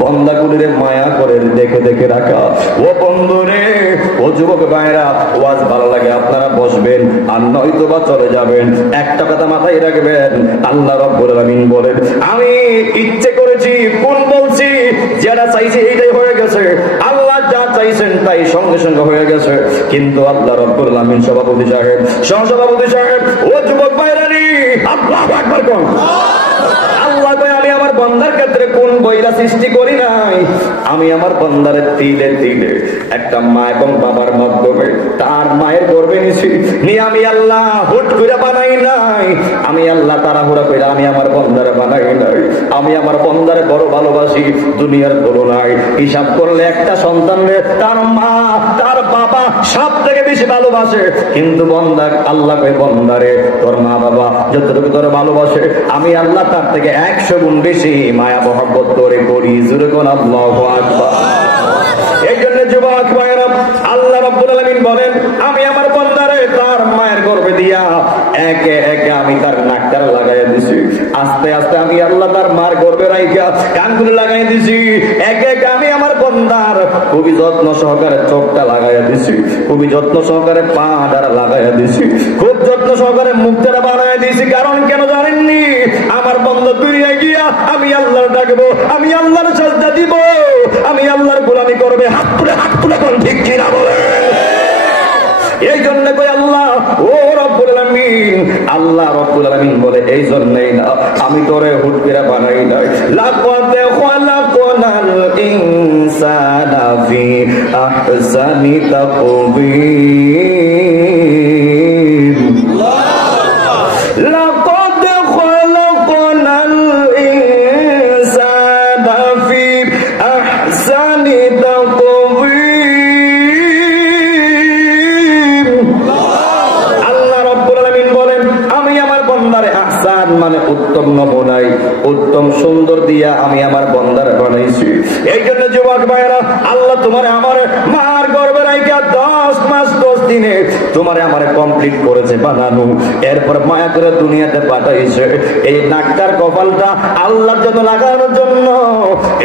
বন্দাগুলিরে মায়া করে দেখে দেখে রাখা। ও বন্ধুরে, ও যুবক ভাইরা, ওয়াজ ভালো লাগে আপনারা বসবেন, আর নয়তো বা চলে যাবেন। একটা কথা মাথায় রাখবেন, আল্লাহ রাব্বুল আলামিন বলেন, আমি ইচ্ছে করেছি, কোন বলছি, যেটা চাইছি এইটাই হয়ে গেছে। আল্লাহ যা চাইছেন তাই সঙ্গে সঙ্গে হয়ে গেছে। কিন্তু আল্লাহ রাব্বুল আলামিন সভাপতি সাহেব, সহসভাপতি সাহেব, ও যুবক ভাইরা রে, আল্লাহু আকবার কোন। আল্লাহ কয়, আমি আমার বান্দার ক্ষেত্রে কোন বইরা সৃষ্টি করি নাই, আমি আমার বান্দারে তিলে তিলে একটা মা এবং বাবার মাধ্যমে তার মায়ের গর্ভে নিছি নিয়ে আমি আল্লাহ হুট করে বানাই নাই। আমি আল্লাহ তাড়াহুড়া কইরা আমি আমার বান্দারে বানাই নাই। আমি আমার বান্দারে বড় ভালোবাসি দুনিয়ার তুলনায়। হিসাব করলে একটা সন্তানরে তার মা তার বাবা সব থেকে বেশি ভালোবাসে। কিন্তু বান্দা, আল্লাহ কয়, বান্দারে তোর মা বাবা যতটুকু তোর ভালোবাসে আমি আল্লাহ তার থেকে 100 গুণ বেশি মায়া মহব্বত করে করি। জোরে কোন আল্লাহু আকবার। এই জন্য যুবক ভাইরা, আল্লাহ রাব্বুল আলামিন বলেন, আমি আমার বান্দারে তার মায়ের গর্ভে দিয়া একে একে আমি তার নাকটা লাগাইয়া দিছি। আস্তে আস্তে আমি আল্লাহ তার মার গর্ভে রাইখা কানগুলো লাগাই দিছি। একে একে আমি আমার বান্দার খুবই যত্ন সহকারে চোখটা লাগাইয়া দিছি, খুবই যত্ন সহকারে পা দ্বারা লাগাইয়া দিছি, খুব যত্ন সহকারে মুখটা বানাইয়া দিছি। কারণ কেন জানেননি? আমার বান্দা দুনিয়ায় গিয়া আমি আল্লাহর ডাকবো, আমি আল্লাহর সাজদা দিব, আমি আল্লাহর গোলামি করবে। হাত তুলে কোন ঠিক কিনা বলে। এই জন্য কই আল্লাহ, ও রব্বুল আলামিন, আল্লাহ রব্বুল আলামিন বলে, এই জন্যই না আমি তোরে হুট করে বানাই নাই। লাকাদ খালাকনাল ইনসানা ফি আহসানি তাকবীর। লাকাদ খালাকনাল ইনসানা ফি আহসানি তাকবীর। মানে উত্তম নমুনায় উত্তম সুন্দর দিয়া আমি আমার বান্দার বানাইছি। এই জন্য যুবক ভাইরা, আল্লাহ তোমারে আমার মার গর্ভে রাইখা 10 মাস 10 দিনে তোমারে আমারে কমপ্লিট করেছে বানানো। এরপর মায়া করে দুনিয়াতে পাঠাইছে। এই নাকটার কপালটা আল্লাহর জন্য লাগানোর জন্য।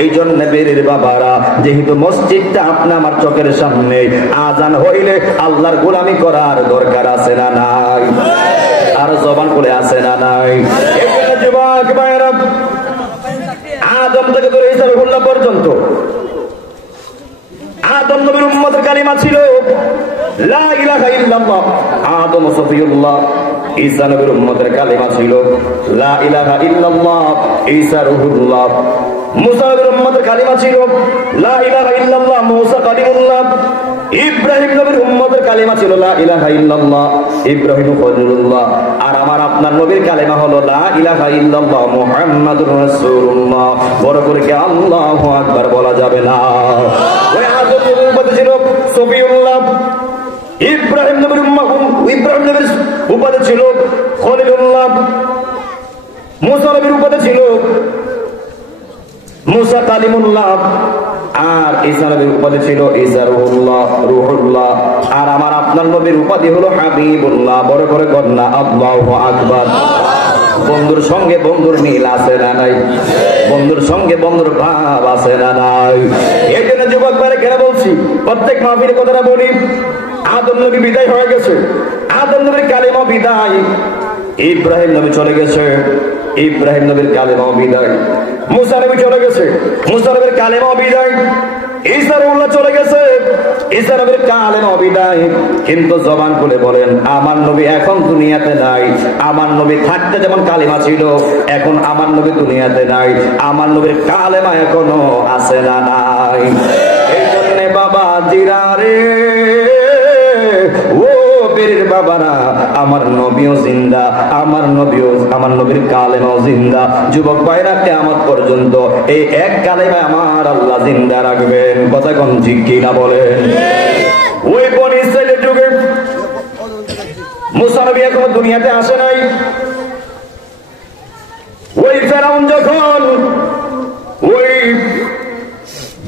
এই জন্য বেরের বাবারা, যেহেতু মসজিদটা আপনি আমার চোখের সামনে, আজান হইলে আল্লাহর গোলামি করার দরকার আছে না নাই? আর জবান করে আছে না নাই? এই জন্য যুবক ভাইরা, আদম থেকে ধরে ঈসা রুহুল্লাহ পর্যন্ত আদম নবীর উম্মতের কালিমা ছিল লা ইলাহা ইল্লাল্লাহ। আদম সফিউল্লাহ। ঈসা নবীর উম্মতের কালিমা ছিল লা ইলাহা ইল্লাল্লাহ, ঈসা রুহুল্লাহ। মুসা নবীর উম্মতের কালিমা ছিল লা ইলাহা ইল্লাল্লাহ, মুসা কালিমুল্লাহ। ইব্রাহিম নবীর উম্মতের কালিমা ছিল লা ইলাহা ইল্লাল্লাহ, ইব্রাহিম খলিলুল্লাহ। আর আমার আপনার নবীর কালিমা হলো লা ইলাহা ইল্লাল্লাহ, মুহাম্মাদুর রাসূলুল্লাহ। বড় করে কি আল্লাহু আকবার বলা যাবে না? ওই আদম নবীর উম্মত ছিল সফিউল্লাহ। ইব্রাহিম নবীর উপাধি ছিল খলিলুল্লাহ। মুসা নবীর উপাধি ছিল মুসা কালিমুল্লাহ। আর ঈসা নবীর উপাধি ছিল ঈসা রুহুল্লাহ। আর আমার আপনার নবীর উপাধি হলো হাবিবুল্লাহ। বড় করে কন্যা আল্লাহু আকবার। বন্ধুর সঙ্গে বন্ধুর মিল আছে না নাই? বন্ধুর সঙ্গে বন্ধুর ভাব আছে না নাই? এই জন্য যুবক ভাইরা কেন বলছি, প্রত্যেক মাহফিলে কথাটা বলি, আদম নবী বিদায় হয়ে গেছে, আদম নবীর কালিমা বিদায়। ইব্রাহিম নবী চলে গেছে, ইব্রাহিম নবীর কালেমা বিদায়। মুসা নবী চলে গেছে, মুসা নবীর কালেমা বিদায়। ঈসা রুহুল্লাহ চলে গেছে, ঈসা নবীর কালেমা বিদায়। কিন্তু জবান খুলে বলেন, আমার নবী এখন দুনিয়াতে নাই। আমার নবী থাকতে যেমন কালেমা ছিল, এখন আমার নবী দুনিয়াতে নাই। আমার নবীর কালেমা এখনো আছে না নাই? এই জন্য বাবা জিরারে, ও বেরের বাবারা, আমার নবীও জিন্দা, আমার নবীর কালেমাও জিন্দা। যুবক ভাইরা, কিয়ামত পর্যন্ত এই এক কালেমা আমার আল্লাহ জিন্দা রাখবেন। কথা কোন ঠিক কিনা বলেন? ওই বনি ইসরাইলের যুগে মুসা নবী এখনো দুনিয়াতে আসে নাই। ওই ফেরাউন যখন ওই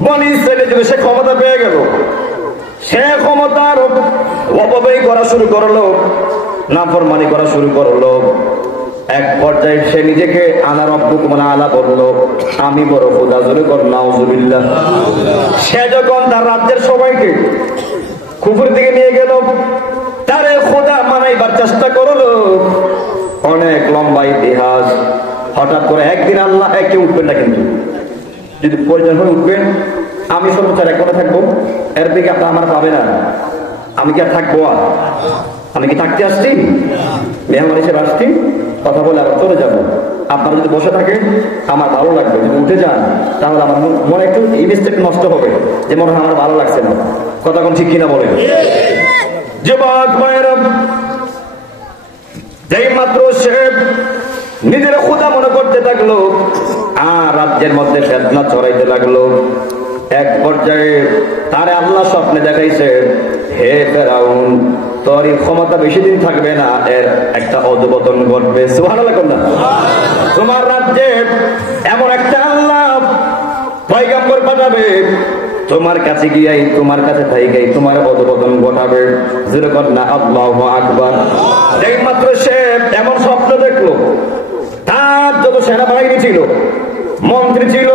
বনি ইসরাইলের যুগে সে ক্ষমতা পেয়ে গেল, সে ক্ষমতার অপব্যয় করা শুরু করলো, নাফরমানি করা শুরু করলো। এক পর্যায়ে সে নিজেকে আনা রব্বুকুম আলা বলল, আমি বড় খোদা, জোরে কর নাউজুবিল্লাহ। সে যখন তার রাজ্যের সবাইকে কুফরের দিকে নিয়ে গেল, তারে খোদা মানাইবার চেষ্টা করলো। অনেক লম্বা ইতিহাস। হঠাৎ করে একদিন আল্লাহ, কেউ উঠবেন না কিন্তু, যদি প্রয়োজন হয়ে উঠবেন, আমি সর্বোচ্চ এক কথা থাকবো, এর দিকে আপনার আমার পাবে না। আমি কি আর থাকবো? আমি কি থাকতে আসছি? মেহমান হিসেবে আসছি, কথা বলে আবার চলে যাবো। আপনারা যদি বসে থাকেন আমার ভালো লাগবে, যদি উঠে যান তাহলে আমার মনে একটু ইমেজটা একটু নষ্ট হবে, যে মনে হয় আমার ভালো লাগছে না। কথা কোন ঠিক কিনা বলেন? যুবক ভাইরা, যেই মাত্র সে নিজের খোদা মনে করতে থাকলো আর রাজ্যের মধ্যে ফেতনা ছড়াইতে লাগলো, এক পর্যায়ে তারে আল্লাহ স্বপ্নে দেখাইছে, হে ফেরাউন, তোর এই ক্ষমতা বেশি দিন থাকবে না, এর একটা অধঃপতন ঘটবে। সুবহানাল্লাহ। তোমার রাজ্যে এমন একটা আল্লাহ পয়গম্বর পাঠাবে, তোমার কাছে গিয়াই, তোমার কাছে থাইকাই তোমার অধঃপতন ঘটাবে। যেরকম না, আল্লাহু আকবার। এই মাত্র সে এমন স্বপ্ন দেখলো, তার যত সেনাবাহিনী ছিল, মন্ত্রী ছিল,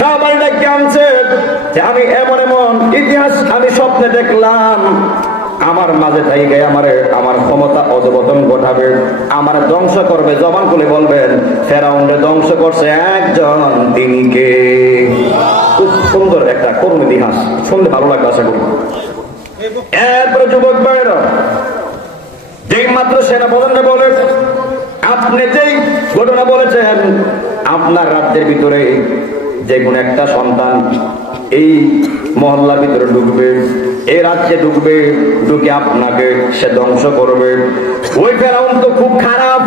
সবাই ডাকে আনছে যে আমি এমন এমন ইতিহাস আমি স্বপ্নে দেখলাম, আমার মাঝে থাইকাই আমার ক্ষমতা অধঃপতন ঘটাবে, আমার ধ্বংস করবে। জবান খুলে বলবেন, ফেরাউনরে ধ্বংস করছে একজন, তিনি কে? খুব সুন্দর একটা করুণ ইতিহাস, শুনলে ভালো লাগবে আশা করি। এরপরে যুবক ভাইরা, যেই মাত্র সেনাপ্রধানরা বলে, আপনি যেই ঘটনা বলেছেন, আপনার রাজ্যের ভিতরে যে কোনো একটা সন্তান এই মহল্লার ভিতরে ঢুকবে, এই রাজ্যে ঢুকবে, ঢুকে আপনাকে সে ধ্বংস করবে। ওই ফেরাউন তো খুব খারাপ,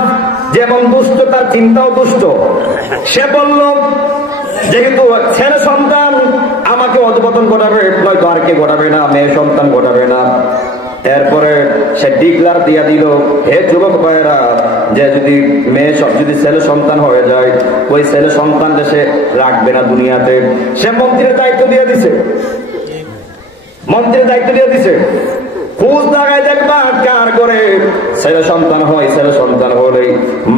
যেমন দুষ্ট তার চিন্তাও দুষ্ট। সে বলল, যেহেতু ছেলে সন্তান আমাকে অধঃপতন ঘটাবে, নয়তো আর কে ঘটাবে না, মেয়ে সন্তান ঘটাবে না। এরপরে সে ডিক্লার দিয়া দিল, হে যুবক ভাইয়েরা, যে যদি ছেলে সন্তান হয়ে যায়, ওই ছেলে সন্তান সে রাখবে না দুনিয়াতে। সে মন্ত্রীর দায়িত্ব দিয়ে দিছে, খোঁজ লাগাই দেখবা কার করে ছেলে সন্তান হয়। ছেলে সন্তান হলেই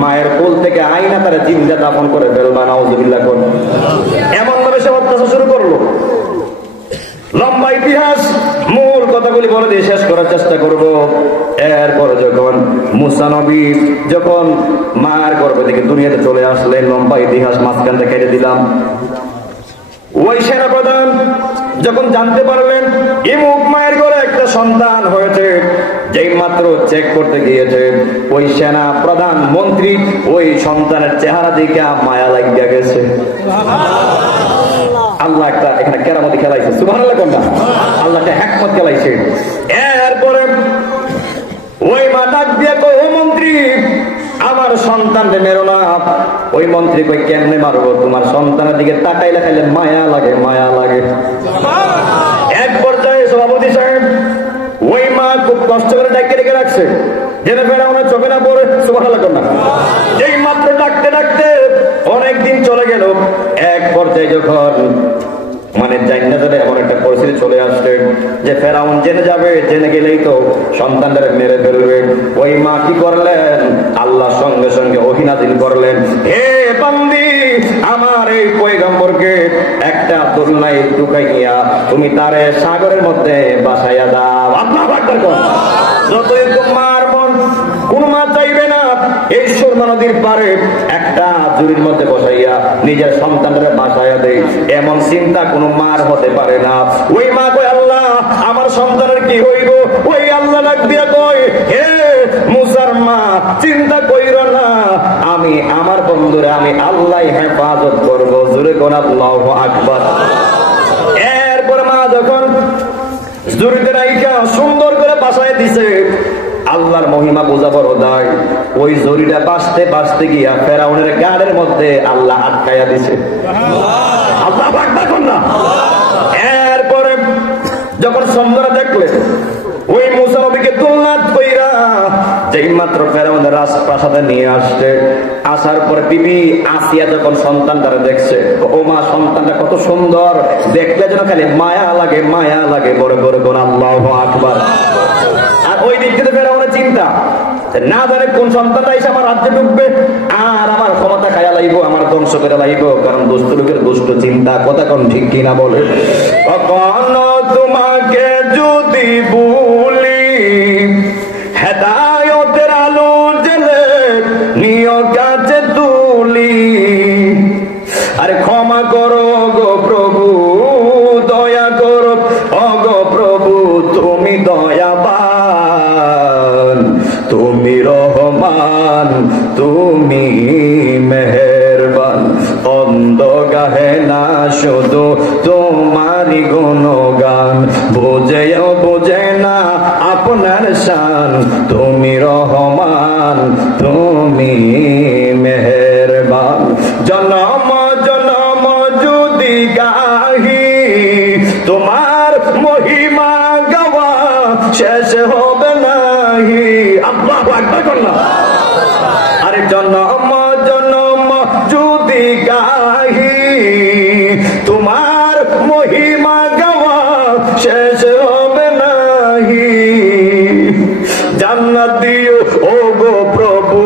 মায়ের কোল থেকে আইনা তারা জিন্দা দাফন করে ফেলবা। নাউজুবিল্লাহ। এমন ভাবে সে অত্যাচার শুরু করলো। লম্বা ইতিহাস, মূল কথাগুলি বলে দিয়ে শেষ করার চেষ্টা করব। এরপরে যখন মুসা নবী যখন মায়ের গর্ভ থেকে দুনিয়াতে চলে আসলেন, লম্বা ইতিহাস মাঝখান থেকে কেটে দিলাম। ওই সেনাপ্রধান যখন জানতে পারলেন ইমুক মায়ের ঘরে একটা সন্তান হয়েছে, যেই মাত্র চেক করতে গিয়েছে, ওই সেনা প্রধান মন্ত্রী ওই সন্তানের চেহারা দিকে মায়া লাগিয়া গেছে। আল্লাহ একটা এখানে কেরামতি খেলাইছে। সুবহানাল্লাহ। আল্লাহ একটা হিকমত খেলাইছে। এরপরে ওই মা ডাক দিয়ে কই, ও মন্ত্রী, আমার সন্তানকে মেরো না। ওই মন্ত্রী কই, কেমনে মারবো? তোমার সন্তানের দিকে তাকাইলে খাইলে মায়া লাগে, মায়া লাগে। এক পর্যায়ে সভাপতি সাহেব ওই মা খুব কষ্ট করে ডাকে ডেকে রাখছে, যেন ফেরাউনের চোখে না পড়ে। সুবহানাল্লাহ। এই মাত্র ডাকতে ডাকতে অনেকদিন চলে গেল। এক পর্যায়ে যখন জান্নাতে এমন একটা পরিস্থিতি চলে আসছে যে ফেরাউন জেনে যাবে, জেনে গেলেই তো সন্তানদের মেরে ফেলবে। ওই মা কি করলেন? আল্লাহ সঙ্গে সঙ্গে ওহী নাযিল করলেন, হে বান্দি, আমার এই পয়গম্বরকে একটা দোলনায় ঢুকাইয়া তুমি তারে সাগরের মধ্যে বাসাইয়া দাও। আল্লাহু আকবার। যতই তোমার মন, কোন মা চাইবে না এই সুরমা নদীর পারে একটা জুড়ির মধ্যে বসাইয়া নিজের সন্তানের বাসাইয়া দেয়, এমন চিন্তা কোন মার হতে পারে না। ওই মা কয়, আল্লাহ আমার সন্তানের কি হইব? ওই আল্লাহ ডাক দিয়া কয়, হে মুসার মা, চিন্তা কইরো না, আমি আমার বন্ধুরে আমি আল্লাহ হেফাজত করবো। জোরে কোন আল্লাহু আকবার। এরপর মা যখন জুড়িতে রাইখা সুন্দর করে বাসায় দিছে, আল্লাহর মহিমা বোঝা বড় দায়। ওই জরিটা বাঁচতে বাঁচতে গিয়া ফেরাউনের গাড়ের মধ্যে আল্লাহ আটকাইয়া দিছে। আল্লাহ আকবার না। এরপরে যখন সন্ধ্যারা দেখলেন ওই মুসা নবীকে তুলনাত কইরা যেই মাত্র ফেরাউনের রাজপ্রাসাদে নিয়ে আসছে, আসার পরে বিবি আসিয়া যখন সন্তানটারে দেখছে, ও মা সন্তানটা কত সুন্দর, দেখলে যেন খালি মায়া লাগে, মায়া লাগে। বড় বড় কোন আল্লাহু আকবার। আর ওই দিক থেকে ফেরাউনের চিন্তা, না জানে কোন সন্তানটা এসে আমার রাজ্যে ঢুকবে আর আমার ক্ষমতা খায়া লাইব, আমার ধ্বংস করে লাইব। কারণ দুষ্ট লোকের দুষ্ট চিন্তা, কথা কোন ঠিক কিনা বলে। কখনো তোমাকে যদি ভুলি, হেদায়েতের আলো জেলে নিয় কাছে তুলি। আরে ক্ষমা করো গো প্রভু, দয়া করো গো প্রভু, তুমি দয়াবান, তুমি রহমান, তুমি মেহেরবান। অন্ধ গাহে না শুধু তোমারই গুণগান, বোঝেও বোঝে না আপনার শান, তুমি রহমান, তুমি মেহেরবান। জনম জনম যদি গাহি তোমার মহিমা, গাওয়া শেষ হবে নাহি। আল্লাহু আকবার বলনা। আরে জনম জনম যদি গাহি তোমার মহিমা, গাওয়া শেষ হবে নাহি। জান্নাত দিও ও গো প্রভু,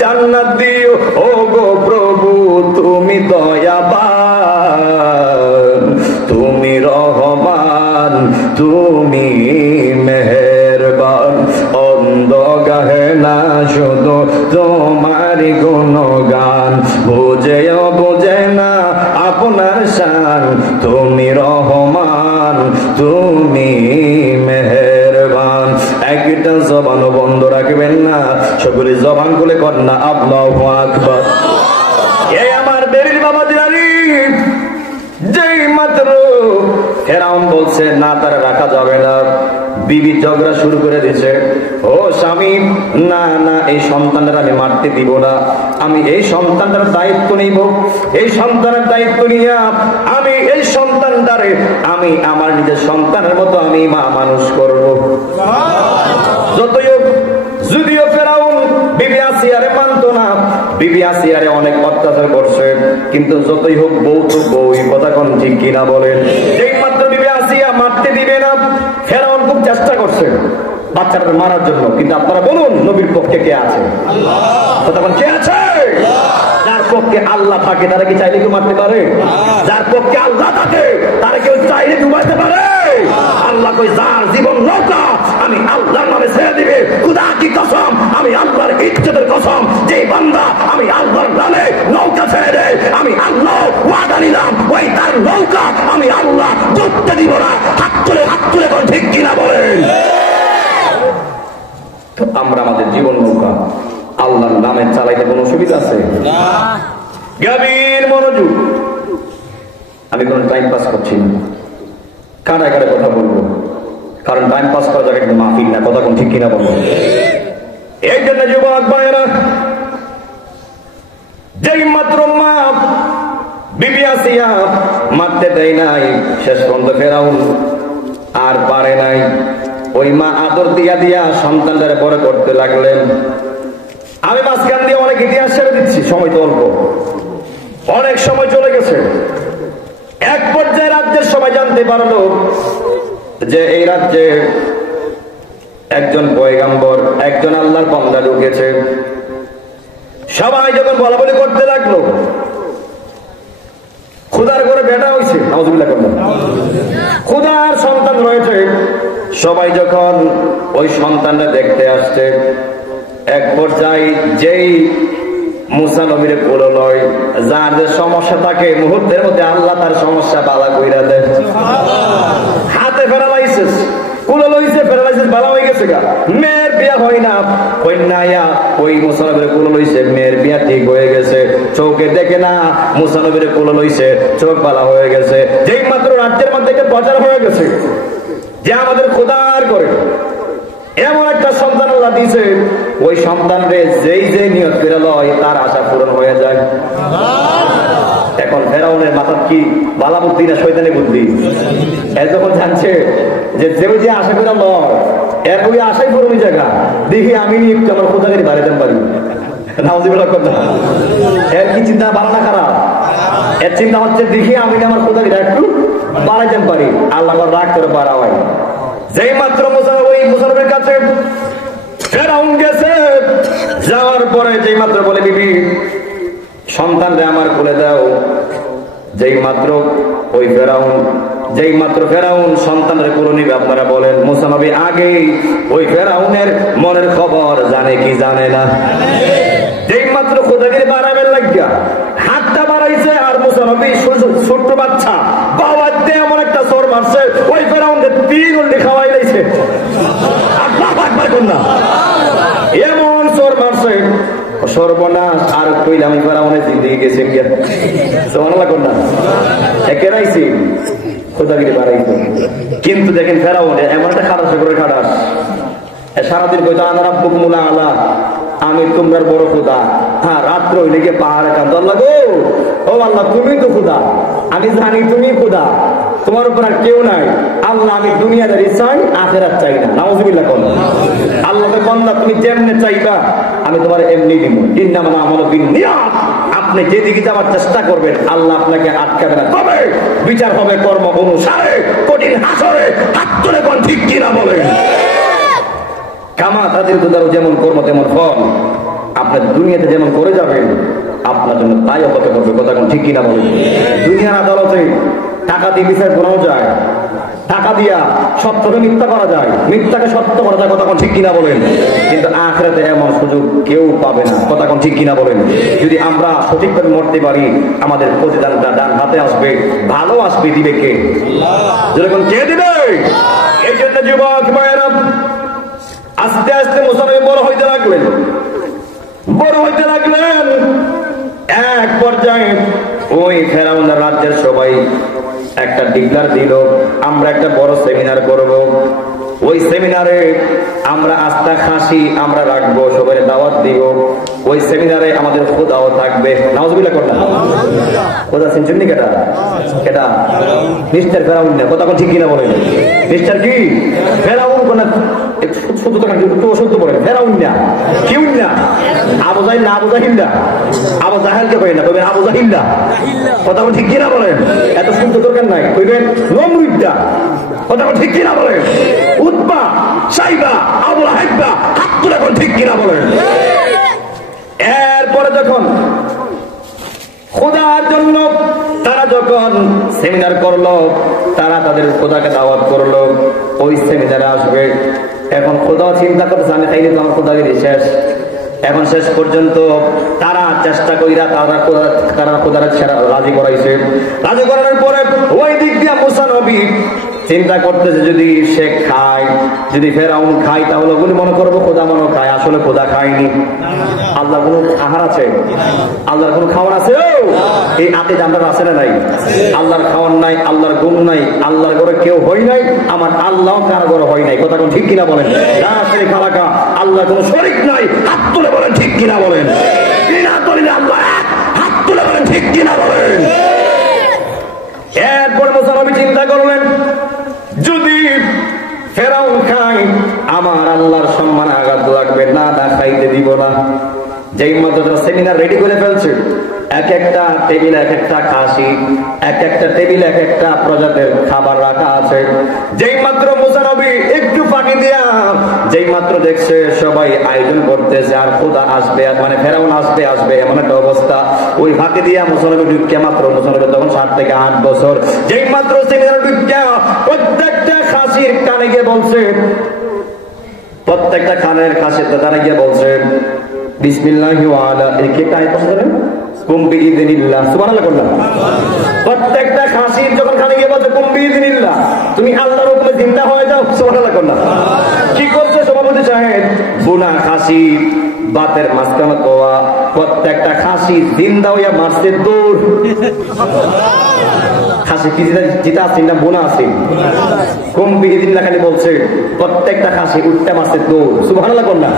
জান্নাত দিও ও গো প্রভু, তুমি দয়াবান, তুমি রহমান, তুমি মেহেরবান। অন্ধ গাহে না শুধু তোমারই গুণগান, বোঝেও বোঝে না আপনার শান, তুমি রহমান, তুমি মেহেরবান। একটা জবানও বন্ধ রাখবেন না, সকলে জবান খুলে কন্যা আল্লাহু আকবার। এই আমার বেরির বাবা দিনারি, যেই মাত্র ফেরাউন বলছে না তারা রাখা যাবে না, বিবি ঝগড়া শুরু করে দিছে। ও স্বামী, না না, এই সন্তানটা আমি মারতে দিব না, আমি এই সন্তানটার দায়িত্ব নিব। এই সন্তানের দায়িত্ব নিয়ে আমি এই সন্তানটারে আমি আমার নিজের সন্তানের মতো আমি মা মানুষ করব। যতই হোক, যদিও ফেরাউন বিবি আসিয়ারে মানত না, বিবি আসিয়ারে অনেক অত্যাচার করছে, কিন্তু যতই হোক বউ তো বউ, কথা কোন ঠিক কিনা বলেন। যেই মাত্র বিবি আসিয়া মারতে দিবে না, ফেরাউন খুব চেষ্টা করছে বাচ্চাটা মারার জন্য। কিন্তু আপনারা বলুন, নবীর পক্ষে কে আছে? কথা কোন কে আছে? যার পক্ষে আল্লাহ থাকে তারা কি চাইলে কেউ মারতে পারে? যার পক্ষে আল্লাহ থাকে তারা কেউ চাইলে ডুবাইতে পারে? আল্লাহ কই যার জীবন নৌকা আমি আল্লাহর নামে ছেড়ে দিবে, খুদা কি কসম, আমি আল্লাহর ইজ্জতের কসম, যে বান্দা আমি আল্লাহর নামে নৌকা ছেড়ে দেয়, আমি আল্লাহ ওয়াদা নিলাম ওই তার নৌকা আমি আল্লাহ ডুবতে দিব না। হাত তুলে কোন ঠিক কিনা বলেন। তো আমরা আমাদের জীবন নৌকা আল্লাহর নামে চালাইতে কোনো অসুবিধা আছে? গভীর মনোযোগ। আমি কোনো টাইম পাস করছি না, কারা কারা কথা বলবো, কারণ টাইম পাস করা যাবে কিন্তু মাফিক না, কথা কোন ঠিক কিনা বলবো। এই জন্য যুবক ভাইয়েরা, যেই মাত্র মা বিবি আসিয়া মারতে দেয় নাই, শেষ পর্যন্ত ফেরাউন আর পারে নাই, ওই মা আদর দিয়া দিয়া সন্তানটারে বড় করতে লাগলেন। আমি মাঝখান দিয়ে অনেক ইতিহাস ছেড়ে দিচ্ছি, সময় তো অল্প, অনেক সময় চলে গেছে। এক পর্যায়ে রাজ্যের সবাই জানতে পারলো যে এই রাজ্যে একজন পয়গাম্বর, একজন আল্লাহর বান্দা ঢুকেছে। সবাই যখন বলা বলি করতে লাগলো, খুদার ঘরে বেটা হয়েছে, নাউজুবিল্লাহ করলাম, খুদার সন্তান রয়েছে। সবাই যখন ওই সন্তানটা দেখতে আসছে, এক পর্যায়ে যেই মুসা নবীরে কোলে লয়, যার যে সমস্যা থাকে মুহূর্তের মধ্যে আল্লাহ তার সমস্যা বালা কইরা দেয়। হাতে প্যারালাইসিস, কোলে লইছে প্যারালাইসিস বালা হয়ে গেছে গা। মেয়ের বিয়া হয় না, কন্যায়া ওই মুসা নবীরে কোলে লইছে, মেয়ের বিয়া ঠিক হয়ে গেছে। চোখে দেখে না, মুসা নবীরে কোলে লইছে, চোখ বালা হয়ে গেছে। যেই মাত্র রাজ্যের মধ্যে প্রচার হয়ে গেছে যে আমাদের খোদার করে এমন একটা সন্তান আল্লাহ দিয়েছে, ওই সন্তানরে যেই যে নিয়ত করে লয় তার আশা পূরণ হয়ে যায়। এখন ফেরাউনের মাথার কি বালা বুদ্ধি না শয়তানি বুদ্ধি? এর যখন জানছে যে যে আশা করে লয় এর ওই আশাই পূরণ জায়গা, দেখি আমি একটু আমার খোদাকে বাড়াইতে পারি। এর কি চিন্তা ভালো না খারাপ? এর চিন্তা হচ্ছে দেখি আমি আমার খোদাকে একটু বাড়াইতে পারি, আল্লাহ রাগ করে বাড়া হয়। যেই মাত্র ওই মুসানবের কাছে ফেরাউন গেছে, যাওয়ার পরে যেই মাত্র বলে বিবি সন্তানরে আমার কোলে দাও, যেই মাত্র ওই ফেরাউন সন্তানের কোলে নিবে, আপনারা বলেন মুসা নবী আগেই ওই ফেরাউনের মনের খবর জানে কি জানে না? যেই মাত্র খোদাগিরি বাড়াবেন লাগিয়া হাতটা বাড়াইছে, আর মুসা নবী ছোট্ট বাচ্চা বাবা দিয়ে এমন একটা সর মারছে, ওই ফেরাউনকে 3 উল্টি খাওয়াই লাইছে। আল্লাহু আকবার কন্যা, এমন সর মারছে, সর্বনাশ। আর কইলাম আমি ফেরাউনের জিন্দেগি গেছে গিয়া, সুবহানাল্লাহ কন্যা, একেরাইছি খোদাগিরি বাড়াইছে। কিন্তু দেখেন ফেরাউন এমন একটা খারাপ করে খারাপ, সারাদিন কইতো আনা রাব্বুকুমুল আলা, আমি তোমার বড় খোদা। হ্যাঁ, রাত্র হইলে গিয়ে পাহাড়ে কাঁদো, আল্লাহ গো, ও আল্লাহ তুমি তো খোদা, আমি জানি তুমি খোদা, তোমার উপর আর কেউ নাই। আল্লাহ আমি দুনিয়াদারি চাই, আখিরাত চাই না। নাউযুবিল্লাহ কোন আল্লাহকে বান্দা তুমি যেমনে চাইবা আমি তোমার এমনি দিব। ইন্নামা আমালু বিন্নিয়াত, আপনি যেদিকে যাওয়ার চেষ্টা করবেন আল্লাহ আপনাকে আটকাবে না, তবে বিচার হবে কর্ম অনুসারে, কঠিন হাসরে। হাত তুলে কোন ঠিক কিনা বলেন? কামা তাদের দুদারও যেমন কর্ম তেমন ফল। আপনার দুনিয়াতে যেমন করে যাবেন আপনার জন্য তাই অপেক্ষা করবে। কথা কোন ঠিক কিনা বলেন? দুনিয়ার আদালতে টাকা দিয়ে বিচার করাও যায়, টাকা দিয়া সত্যকে মিথ্যা করা যায়, মিথ্যাকে সত্য করা যায়। কথা কোন ঠিক কিনা বলেন? কিন্তু আখিরাতে এমন সুযোগ কেউ পাবে না। কথা কোন ঠিক কিনা বলেন? যদি আমরা সঠিকভাবে মরতে পারি আমাদের প্রতিদানটা ডান হাতে আসবে, ভালো আসবে। দিবে কে? যেরকম কে দিবে? এই জন্য যুবক ভাইয়েরা আস্তে আস্তে মুসা নবী বড় হইতে লাগলেন। এক পর্যায়ে ওই ফেরাউনের রাজ্যের সবাই একটা ডিক্লার দিল, আমরা একটা বড় সেমিনার করব। ওই সেমিনারে আমরা আস্থা খাসি আমরা রাখবো, সবাই দাওয়াত দিব। ওই সেমিনারে আমাদের খোদাও থাকবে। নাউযুবিল্লাহ করনা, খোদা চিনছেন নি? কেটা? মিস্টার ফেরাউন না। কথা কোন ঠিক কিনা বলেন? মিস্টার কি ফেরাউন কোন শুধু তো শুদ্ধ বলেন, ফেরাউন না, কেউ না, আবু জাহিল না, আবু জাহিল না, আবু জাহেলকে কই না, কইবেন আবু জাহিল না। কথা কোন ঠিক কিনা বলেন? এত শুদ্ধ দরকার নাই, কইবেন নমরুদ্দা। কথা কোন ঠিক কিনা বলেন? উতবা, সাইবা, আবু লাহাব, হাত তুলে কোন ঠিক কিনা বলেন? এরপরে যখন খোদার জন্য তারা যখন সেমিনার করলো, তারা তাদের খোদাকে দাওয়াত করলো ওই সেমিনারে আসবে। এখন খোদাও চিন্তা করতে আমি খাইলে তো আমার খোদাগিরি শেষ। এখন শেষ পর্যন্ত তারা চেষ্টা কইরা তারা খোদার রাজি করাইছে। রাজি করানোর পরে ওই দিক দিয়ে মুসা নবী চিন্তা করতেছে যদি সে খায়, যদি ফেরাউন খায় তাহলে বলে মনে করবো খোদা মনে খায়। আসলে খোদা খায়নি। আল্লাহর কোন আহার আছে? আল্লাহর কোন খাওয়ার আছে? এই আতে জানবার আছে না নাই? আল্লাহর খাওয়ার নাই, আল্লাহর গুণ নাই, আল্লাহর ঘরে কেউ হয় নাই, আমার আল্লাহ কার ঘরে হয় নাই। কথা কোন ঠিক কিনা বলেন? আল্লাহর কোন শরীক নাই। হাত তুলে বলেন ঠিক কিনা বলেন? আল্লাহ হাত তুলে বলেন ঠিক কিনা বলেন? এরপর মুসা নবী চিন্তা করলেন যদি ফেরাউন খায় আমার আল্লাহর সম্মান আঘাত লাগবে, না খাইতে দিব না। যেই মাত্র সেমিনার রেডি করে ফেলছে, এক একটা টেবিল এক একটা খাসি, এক একটা টেবিল এক একটা প্রজাতির খাবার রাখা আছে। যেই মাত্র মুসা নবী একটু ফাঁকি দিয়া যেই মাত্র দেখছে সবাই আয়োজন করতেছে আর খোদা আসবে, মানে ফেরাউন আসবে এমন একটা অবস্থা, ওই ফাঁকি দিয়া মুসা নবী ঢুকিয়া মাত্র, মুসা নবী তখন 7 থেকে 8 বছর, যেই মাত্র সেমিনার ঢুকিয়া প্রত্যেকটা খাসির কানে গিয়ে বলছে, প্রত্যেকটা খানের খাসির কানে গিয়ে বলছে বিসমিল্লাহি ওয়া আলা প্রত্যেকটা খাসির যখন খানে গিয়ে বলছে কুম বিইযনিল্লাহ, তুমি আল্লাহর হুকুমে জিন্দা হয়ে যাও। সুবহানাল্লাহ করলাম। কি করছে সভাপতি সাহেব? বুনা খাসি বাতের মাঝখানে তোয়া, প্রত্যেকটা খাসি জিন্দা হইয়া মারছে দৌড়। খাসি কি জিতা আসছেন না বোনা আসছেন? কুম বিইযনিল্লাহ খালি বলছে, প্রত্যেকটা খাসি উঠতে মারছে দৌড়। সুবহানাল্লাহ করলাম।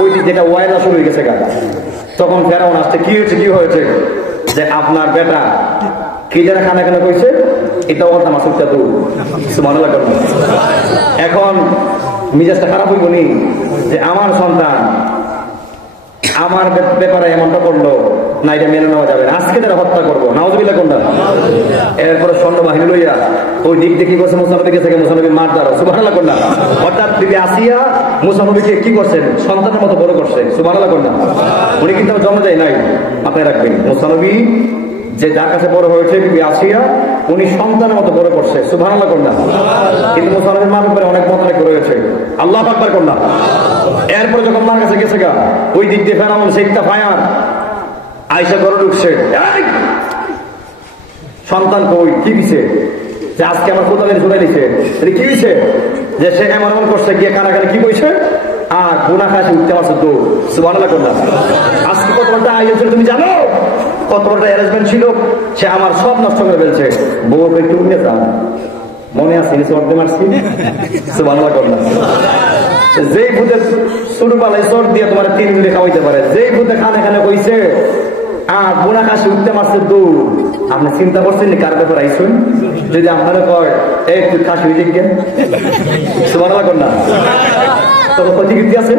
ওই দিক থেকে ওয়াইলা শুরু হয়ে গেছে গাছ। তখন ফেরাউন আসছে, কি হয়েছে যে আপনার বেটা কি যেন খানা কেন কইছে, এটা বলতাম আসুকটা তো। সুবহানাল্লাহ করলাম। এখন মিজাজটা খারাপ হইব নি যে আমার সন্তান আমার ব্যাপারে এমনটা করলো, না, এটা মেনে নেওয়া যাবে না, আজকে তারা হত্যা করবো, নাউজুবিল্লাহ কোনটা। এরপরে সৈন্য বাহিনী লইয়া ওই দিক দিয়ে কি করছে, মুসা নবীকে থেকে মুসা নবী মার দ্বারা, সুবহানাল্লাহ কোনটা। অর্থাৎ বিবি আসিয়া মুসা নবীকে কি করছেন, সন্তানের মতো বড় করছে, সুবহানাল্লাহ কোনটা। উনি কিন্তু জন্ম দেয় নাই, মাথায় রাখবেন। মুসা নবী যে যার কাছে বড় হয়েছে বিবি আসিয়া, উনি সন্তানের মতো বড় করছে, সুবহানাল্লাহ কোনটা। কিন্তু মুসা নবীর মার উপরে অনেক মতানৈক্য রয়েছে, আল্লাহু আকবার কোনটা। এরপর যখন মার কাছে গেছে গা, ওই দিক দিয়ে ফেরাউন সেইটা ফায়ার আয়েশা ঘরে ঢুকছে, সন্তান কই, কি দিছে, যে আজকে আমার কোথায় ঝুলাই দিছে, কি দিছে, যে সে এমন এমন করছে, গিয়ে কানাকানি কি কইছে, আর গুনা খাসি উঠতে পারছে তো, সুবহানাল্লাহ কোনটা। আজকে কত বড়টা আয়োজন তুমি জানো, কত বড়টা অ্যারেঞ্জমেন্ট ছিল, সে আমার সব নষ্ট করে ফেলছে। বউকে একটু নিয়ে যান, মনে আছে চর্দে মারছি, সুবহানাল্লাহ কোনটা। যেই ভূতে ছোট পালাই চর দিয়ে তোমার 3 মিনিটে খাওয়াইতে পারে, যেই ভূতে খানে খানে কইছে আর বোনা কাশি উঠতে মারছে দূর, আপনি চিন্তা করছেন কার ব্যাপার আইসুন, যদি আপনারা কয় এই তুই কাশি হয়ে গেন, সুবহানাল্লাহ কোনটা, তখন ক্ষতিকৃতি আছে,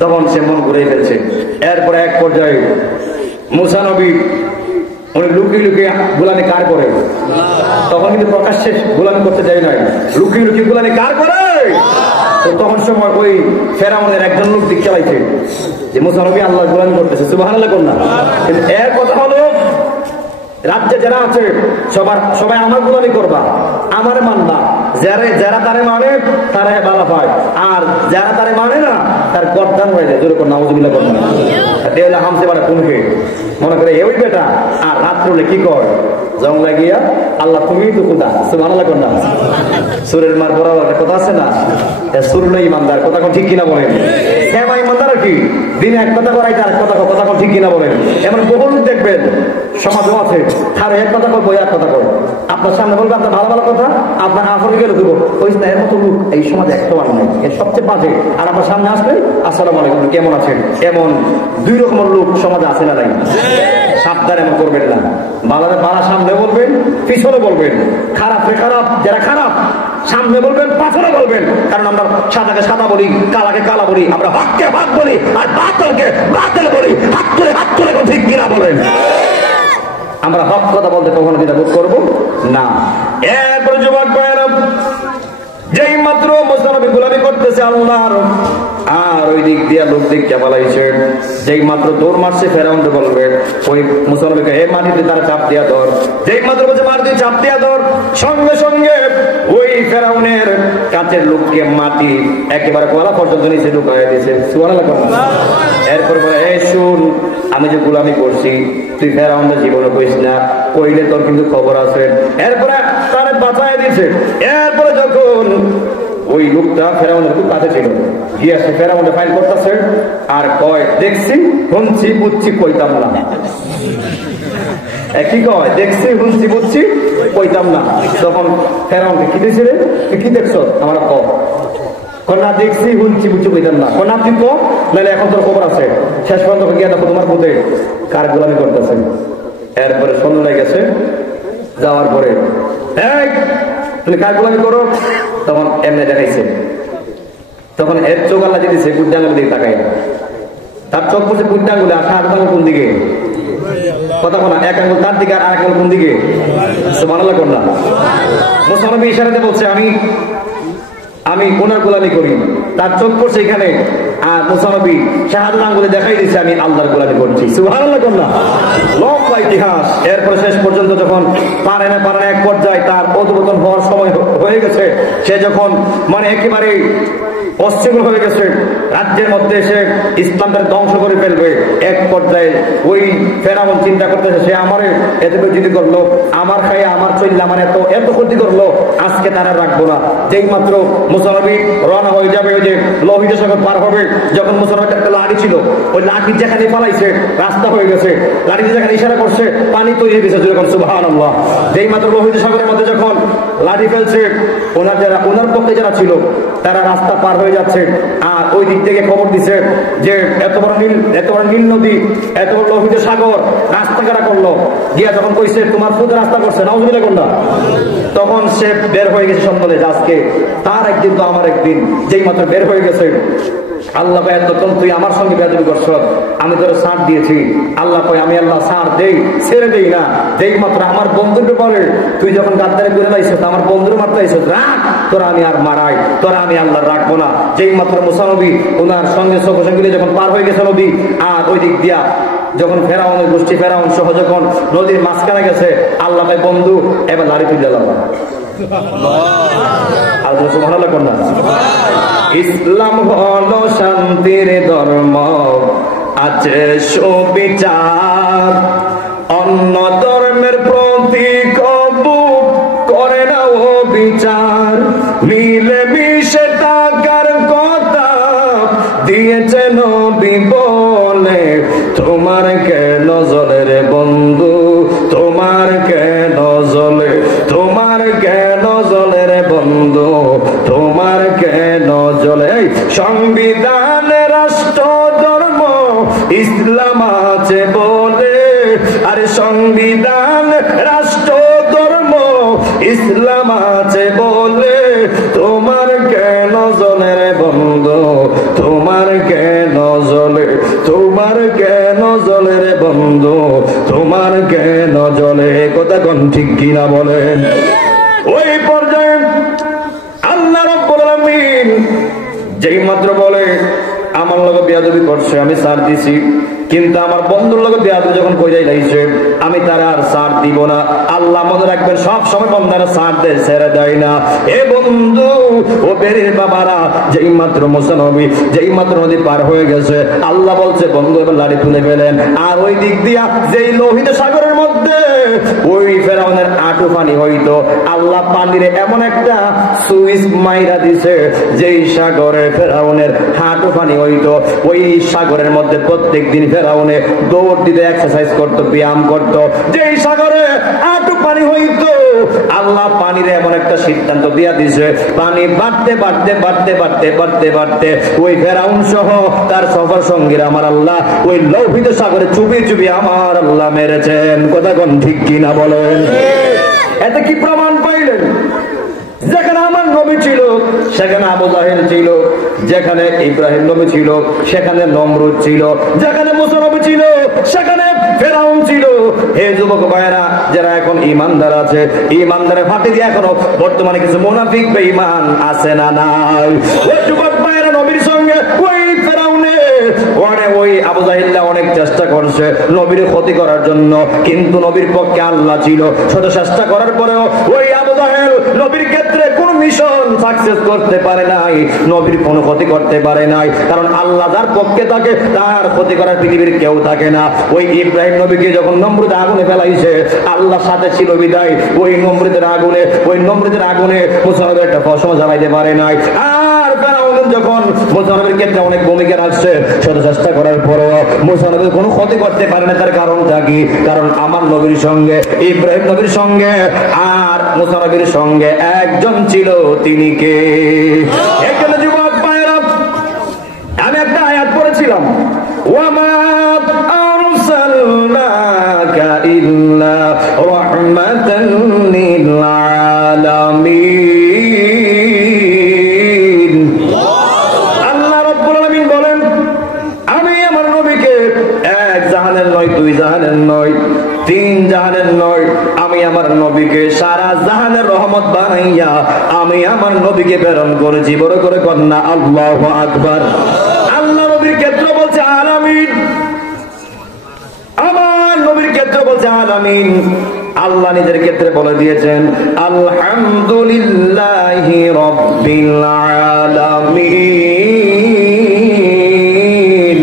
তখন সে মন ঘুরে ফেলছে। এরপরে এক পর্যায়ে মুসা নবী উনি লুকিয়ে লুকিয়ে গোলামি কার করে, তখন কিন্তু প্রকাশ্যে গোলামি করতে যায় নাই, লুকিয়ে লুকিয়ে গোলামি কার করে। তো তখন সময় ওই ফেরাউনের একজন লোক দিক চালাইছে যে মুসা নবী আল্লাহ গোলামি করতেছে, সুবহানাল্লাহ কোনটা। কিন্তু এর কথা হলো রাজ্যে যারা আছে সবাই আমার গোলামি করবা, আমার মানবা, যারা তারে মানে তারা বালা পায়, আর যারা তারে মানে না তার গর্দান হয়ে যায়, জোরে কোন নাউজুবিল্লাহ কোন। দেওয়ালে হামতে পারে কোনকে মনে করে ওই বেটা, আর রাত হলে কি কর জং লাগিয়া আল্লাহ তুমি তো কোথা, সুবহানাল্লাহ কোনটা। সুরের মার বরাবর কথা আছে না, সুর হলো ইমানদার, কথা কোন ঠিক কিনা বলেন। হ্যাঁ ইমানদার আর কি দিনে এক কথা করাইতে আর কথা কোন ঠিক কিনা বলেন। এমন বহু লোক দেখবেন সমাজও আছে, আর এক কথা করবো এক কথা করবো, আপনার সামনে বলবো আপনার ভালো ভালো কথা, আপনার আফরে গেলে দেবো ওই এর মতো লোক এই সমাজে একটা বার নেই, এর সবচেয়ে বাজে। আর আপনার সামনে আসলে আসসালামু আলাইকুম কেমন আছেন, এমন 2 রকমের লোক সমাজে আছে না নাই, সাবধান এমন করবেন না। বালা সামনে বলবেন, পিছনে বলবেন, খারাপ যারা খারাপ সামনে বলবেন, পাছনে বলবেন, কারণ আমরা সাদাকে সাদা বলি, কালাকে কালা বলি, আমরা হককে হক বলি, আর বাতিলকে বাতিল বলি, হাত তুলে ঠিক কিনা বলেন। আমরা হক কথা বলতে কখনো কিন্তু বোধ করবো না। এরপর যুবক ভাইয়েরা যেই মাত্র মুসা নবী গোলামি করতেছে আল্লাহর, আর ওই দিক দিয়ে লোক দিক চাপালাইছে, যেই মাত্র দৌড় মারছে ফেরাউনকে বলবে ওই মুসা নবীকে এই মাটিতে তার চাপ দিয়া ধর, যেই মাত্র বলছে মাটিতে চাপ দিয়া ধর, সঙ্গে সঙ্গে ওই ফেরাউনের কাছের লোককে মাটি একেবারে গলা পর্যন্ত নিচে ঢুকাইয়া দিয়েছে, সুবহানাল্লাহ। এরপর বলে এই শুন, আমি যে গোলামি করছি তুই ফেরাউনের জীবনে কইস না, কইলে তোর কিন্তু খবর আছে। এরপরে তারে বাঁচাইয়া দিয়েছে। এরপরে যখন ওই লোকটা ফেরাউনের খুব কাছে ছিল, গিয়ে সে ফেরাউনের ফাইল করতেছে আর কয় দেখছি শুনছি বুঝছি কইতাম না, কি কয় দেখছি শুনছি বুঝছি কইতাম না। তখন ফেরাউনকে কি দিয়েছে রে, তুই কি দেখছ আমার না দেখছি শুনছি বুঝছি কইতাম না, না তুই কো নাহলে এখন তোর খবর আছে। শেষ পর্যন্ত গিয়ে দেখো তোমার বুঝে কার গোলামি করতেছে। এরপরে সন্ধ্যা হয়ে গেছে, যাওয়ার পরে তুমি কার গোলামি করো, তখন এমনি দেখাইছে, তখন এর চোখ আল্লাহ দিয়েছে কুদ্দাঙ্গুলের দিকে তাকাই, তার চোখ পড়ছে কুদ্দাঙ্গুলে, আর 7 আঙ্গুল কোন দিকে, কথা বলা 1 আঙ্গুল তার দিকে আর 1 আঙ্গুল কোন দিকে, সুবহানাল্লাহ কোনটা। মুসা নবী ইশারাতে বলছে আমি ওনার গোলামি করি, তার চোখ পড়ছে এখানে, আর মুসা নবী শাহাদাত আঙ্গুলে দেখাই দিচ্ছে আমি আল্লাহর গোলামি করছি, সুবহানাল্লাহ কোনটা। লম্বা ইতিহাস। এরপরে শেষ পর্যন্ত যখন পারে না এক পর্যায়ে তার অধঃপতন হওয়ার সময় হয়ে গেছে, সে যখন মানে একেবারে অস্থির হয়ে গেছে, রাজ্যের মধ্যে এসে ইসলামটাকে ধ্বংস করে ফেলবে, এক পর্যায়ে ওই ফেরাউন চিন্তা করতেছে সে আমারে এত বেজিতি করলো, আমার খাইয়া আমার চললে আমার এত ক্ষতি করলো, আজকে তারা রাখবো না। যেই মাত্র মুসা নবী রওনা হয়ে যাবে, ওই যে লোহিত সাগর পার হবে, যখন মুসা নবীর একটা লাঠি ছিল, ওই লাঠি যেখানে পালাইছে রাস্তা হয়ে গেছে, লাঠিতে যেখানে ইশারা করছে পানি তৈরি হয়ে গেছে, যখন সুবহানাল্লাহ। যেই মাত্র লোহিত সাগরের মধ্যে যখন লাঠি ফেলছে, ওনার পক্ষে যারা ছিল তারা রাস্তা পার হয়ে যাচ্ছে, আর ওই দিক থেকে খবর দিছে যে এত বড় নীল নদী, এত বড় লোহিত সাগর, রাস্তা কারা করলো, গিয়া যখন কইছে তোমার ফুটে রাস্তা করছে, নাউজুবিল্লাহ কোনটা, তখন সে বের হয়ে গেছে সন্ধ্যে, আজকে তার একদিন তো আমার একদিন। যেই মাত্র বের হয়ে গেছে, আল্লাহ ভাই এতক্ষণ তুই আমার সঙ্গে বেয়াদবি করছ, আমি তোর ছাড় দিয়েছি। আল্লাহ কয় আমি আল্লাহ ছাড় দেই, ছেড়ে দেই না। যেই মাত্র আমার বন্ধুর ব্যাপারে তুই যখন গাদ্দারি করে লাইছিস, আমার বন্ধুর মাত্র আইছিস, রাখ তোরা আমি আর মারাই, তোরা আমি আল্লাহ রাখবো না। যেই মাত্র মুসা নবী ওনার সঙ্গে সঙ্গে যখন পার হয়ে গেছে নদী, আর ওই দিক দিয়া যখন ফেরাউনের গোষ্ঠী ফেরাউন সহ যখন নদীর মাঝখানে গেছে, আল্লাহ ভাই বন্ধু এবার লাড়ি তুলে আল্লাহ। ইসলাম হলো শান্তির ধর্ম, আছে সুবিচার, অন্য ধর্মের প্রতি কবু করে না ও বিচার। মিলে মিশে থাকার কথা দিয়েছে নবী বলে, তোমার কেন জ্বলে রে বন্ধু, তোমার কেন জ্বলে, তোমার কেন জ্বলে রে বন্ধু, তোমার কেন জ্বলে। সংবিধান রাষ্ট্র ধর্ম ইসলাম আছে বলে, আরে সংবিধান রাষ্ট্র ধর্ম ইসলাম আছে বলে, তোমার কেন জ্বলে রে বন্ধু, তোমার কেন জ্বলে, তোমার কেন জ্বলে রে বন্ধু, তোমার কেন জ্বলে। কথা কোন ঠিক কিনা বলেন? ওই পর্যায়ে আল্লাহ রাব্বুল আলামিন যেই মাত্র বলে আমার লগে বেয়াদবি করছে আমি ছাড় দিছি, কিন্তু আমার বন্ধুর লগে বেয়াদবি যখন কইরাই লাইছে আমি তারা আর ছাড় দিব না। আল্লাহ মনে রাখবেন সব সময় বন্দারা ছাড় দেয়, ছেড়ে দেয় না। এ বন্ধু ও বেরির বাবারা, যেই মাত্র মুসা নবী যেই মাত্র নদী পার হয়ে গেছে, আল্লাহ বলছে বন্ধু এবার লাড়ি তুলে ফেলেন। আর ওই দিক দিয়া যেই লোহিত সাগরের মধ্যে ওই ফেরাউনের আঁটু পানি হইতো, আল্লাহ পানিরে এমন একটা সুইচ মাইরা দিছে যেই সাগরে ফেরাউনের হাঁটু পানি হইতো। ওই সাগরের মধ্যে প্রত্যেক দিন ফেরাউনে দৌড় দিতে এক্সারসাইজ করতো, ব্যায়াম করতো। যেই সাগরে হাঁটু পানি হইতো, আল্লাহ পানিরে এমন একটা সিদ্ধান্ত দিয়া দিছে, পানি বাড়তে বাড়তে বাড়তে বাড়তে বাড়তে বাড়তে ওই ফেরাউন সহ তার সফর সঙ্গীরা আমার আল্লাহ ওই লোহিত সাগরে চুপি চুপি আমার আল্লাহ মেরেছেন। কথা কোন ঠিক কিনা বলেন? এতে কি প্রমাণ পাইলেন? যেখানে আমার নবী ছিল সেখানে আবু জাহেল ছিল, যেখানে ইব্রাহিম নবী ছিল সেখানে নমরুদ ছিল, যেখানে মুসা নবী ছিল সেখানে ফেরাউন ছিল। হে যুবক ভাইয়েরা, যারা এখন ইমানদার আছে, ইমানদারের ফাঁকি দিয়ে এখনো বর্তমানে কিছু মুনাফিক বেঈমান আছে না নাই? ওই যুবক ভাইয়েরা নবীর সঙ্গে ওই ফেরাউনে ওই আবু জাহেল অনেক চেষ্টা করছে নবীর ক্ষতি করার জন্য, কিন্তু নবীর পক্ষে আল্লাহ ছিল। শত চেষ্টা করার পরেও ওই আবু জাহেল নবীর ক্ষেত্রে কোন মিশন সাকসেস করতে পারে নাই, নবীর কোনো ক্ষতি করতে পারে নাই। কারণ আল্লাহ যার পক্ষে থাকে তার ক্ষতি করার পৃথিবীর কেউ থাকে না। ওই ইব্রাহিম নবীকে যখন নমরুদ আগুনে ফেলাইছে, আল্লাহর সাথে ছিল বিদায় ওই নমরুদের আগুনে মুসা নবীর একটা ফসল জ্বালাইতে পারে নাই। আর ফেরাউন যখন মুসা নবীর ক্ষেত্রে অনেক ভূমিকা রাখছে, শত চেষ্টা করার পরেও মুসা নবীর কোনো ক্ষতি করতে পারে না। তার কারণটা কি? কারণ আমার নবীর সঙ্গে, ইব্রাহিম নবীর সঙ্গে আর মুসা নবীর সঙ্গে একজন ছিল, তিনি কে? এখানে যুবক ভাইরা, আমি একটা আয়াত পড়েছিলাম, ওয়ামা আরসালনাকা ইল্লা রাহমাতান লিল আলামিন। আল্লাহ রাব্বুল আলামিন বলেন, আমি আমার নবীকে এক জাহানের নয়, দুই জাহানের নয়, তিন জাহানের নয়, আমি আমার নবীকে সারা জাহানের রহমত বানাইয়া আমি আমার নবীকে প্রেরণ করেছি। বড় করে কন্যা আল্লাহু আকবার। আল্লাহ নবীর ক্ষেত্রে বলছে আলামিন, আমার নবীর ক্ষেত্রে বলছে আলামিন। আল্লাহ নিজের ক্ষেত্রে বলে দিয়েছেন আলহামদুলিল্লাহি রাব্বিল আলামিন।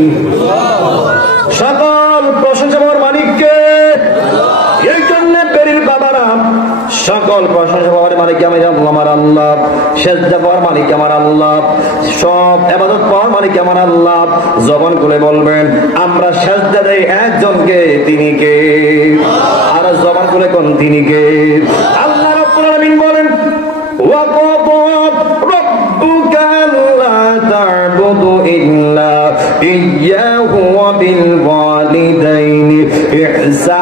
সকল প্রশংসা আমার মালিককে। এই জন্য বেরির বাবারা, সকল প্রশংসা পাওয়ার মালিক আমি আমার আল্লাহ, সেজদা পাওয়ার মালিক আমার আল্লাহ, সব ইবাদত পাওয়ার মালিক আমার আল্লাহ। জবান খুলে বলবেন আমরা সেজদা দেই একজনকে, তিনি কে? আর জবান খুলে কোন তিনি কে? আল্লাহ রাব্বুল আলামিন বলেন ওয়া ক্বাদা রাব্বুকা আল্লা তা'বুদু ইল্লা ইয়্যাহু ওয়া বিল ওয়ালিদাইনি ইহসানা।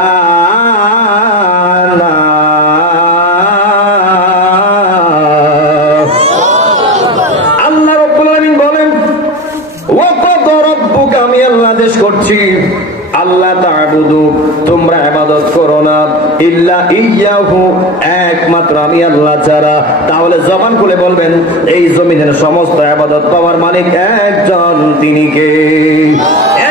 তোমরা ইবাদত করো না ইল্লা ইয়াহু, একমাত্র আমি আল্লাহ ছাড়া। তাহলে জবান খুলে বলবেন এই জমিনের সমস্ত ইবাদত পাওয়ার মালিক একজন, তিনি কে?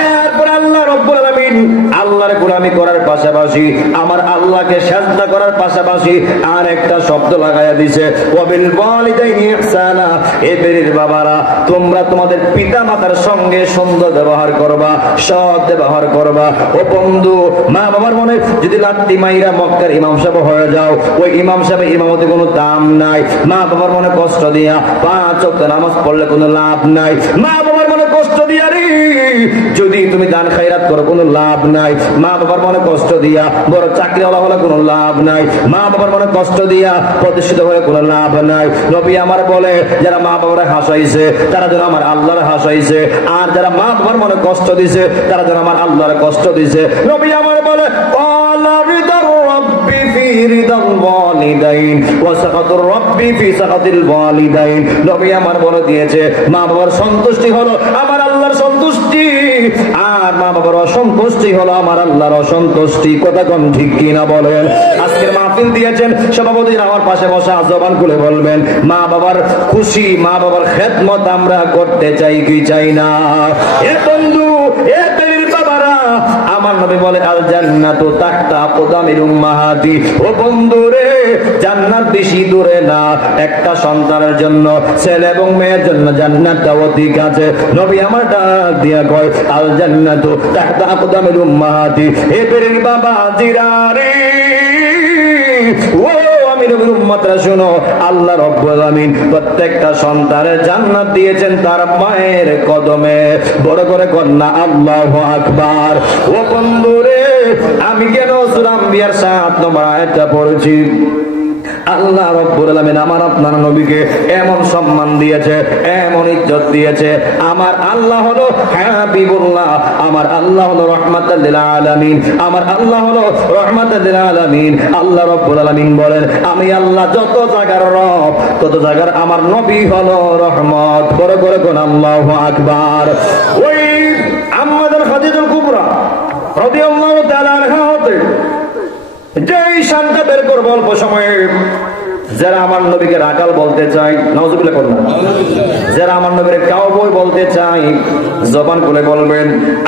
এরপর আল্লাহ রাব্বুল আলামিন আল্লাহর গোলামি করার পাশাপাশি আমার আল্লাহকে সাজদা করার পাশাপাশি আর একটা শব্দ লাগায়া দিয়েছে, ওয়াবিল ওয়ালিদাইনি ইহসানা। এবেরের বাবারা, তোমরা তোমাদের পিতা মাতার সঙ্গে সুন্দর ব্যবহার করবা, সৎ ব্যবহার করবা। ও বন্ধু, মা বাবার মনে যদি লাত্তি মাইরা মক্কার ইমাম সাহেব হয়ে যাও, ওই ইমাম সাহেবের ইমামতে কোনো দাম নাই। মা বাবার মনে কষ্ট দিয়া 5 ওয়াক্ত নামাজ পড়লে কোনো লাভ নাই। মা বাবার মনে কষ্ট দিয়া রে যদি তুমি দান খায়রাত করো কোনো লাভ নাই। মা বাবার মনে কষ্ট দিয়া বড় চাকরিওয়ালা হলে কোনো লাভ নাই। মা বাবার মনে কষ্ট দিয়া প্রতিষ্ঠিত হলে কোনো লাভ নাই। নবী আমার বলে, যারা মা বাবারা হাসাইছে তারা যেন আমার আল্লাহর হাসাইছে, আর যারা মা বাবার মনে কষ্ট দিছে তারা যেন আমার আল্লাহর কষ্ট দিছে। নবী আমার বলে, নবী আমার বলে দিয়েছে, মা বাবার সন্তুষ্টি হলো আমার আল্লাহর সন্তুষ্টি, আর মা বাবার অসন্তুষ্টি হলো আমার আল্লাহর অসন্তুষ্টি। কথা কোন ঠিক কিনা বলেন? আজকের মাহফিল দিয়েছেন সভাপতি, আমার পাশে বসা জবান খুলে বলবেন, মা বাবার খুশি, মা বাবার খেদমত আমরা করতে চাই কি চাই না? এ বন্ধু, এ তেরির বাবারা, আমার নবী বলে আল জান্নাতু তাহতা আকদামিল উম্মাহাতি। ও বন্ধু রে, জান্নাত বেশি দূরে না। একটা সন্তানের জন্য, ছেলে এবং মেয়ের জন্য জান্নাতটা অতি কাছে। নবী আমার ডাক দিয়া কয়, আল জান্নাতু তাহতা আকদামিল উম্মাহাতি। এ তেরির বাবা জিরারে, ও আমি নবীর উম্মতরা শোনো, আল্লাহ রাব্বুল আলামিন প্রত্যেকটা সন্তানের জান্নাত দিয়েছেন তার মায়ের কদমে। বড় করে কন্যা আল্লাহু আকবার। ও বন্ধুরে, আমি কেন সূরা আম্বিয়ার 7 নম্বর আয়াতটা পড়েছি? আল্লাহ রাব্বুল আলামিন আমার আপনার নবীকে এমন সম্মান দিয়েছে, এমন ইজ্জত দিয়েছে। আমার আল্লাহ হলো হাবিবুল্লাহ, আমার আল্লাহ হলো রাহমাতুল লিল আলামিন, আমার আল্লাহ হলো রাহমাতুল লিল আলামিন। আল্লাহ রাব্বুল আলামিন বলেন, আমি আল্লাহ যত জায়গার রব, তত জায়গার আমার নবী হলো রহমত। বড় করে কোন আল্লাহু আকবার। ওই আমাদের খাদিজাতুল কুবরা রাদিয়াল্লাহু তাআলা আনহা হতে যেই শানটা বের করবো অল্প সময়ে, যারা আমার নবীকে রাখাল বলতে চাই, নাউজুবিল্লাহ করুন, যারা আমার নবীর কাউবয় বলতে চাই, জবান খুলে বলবেন,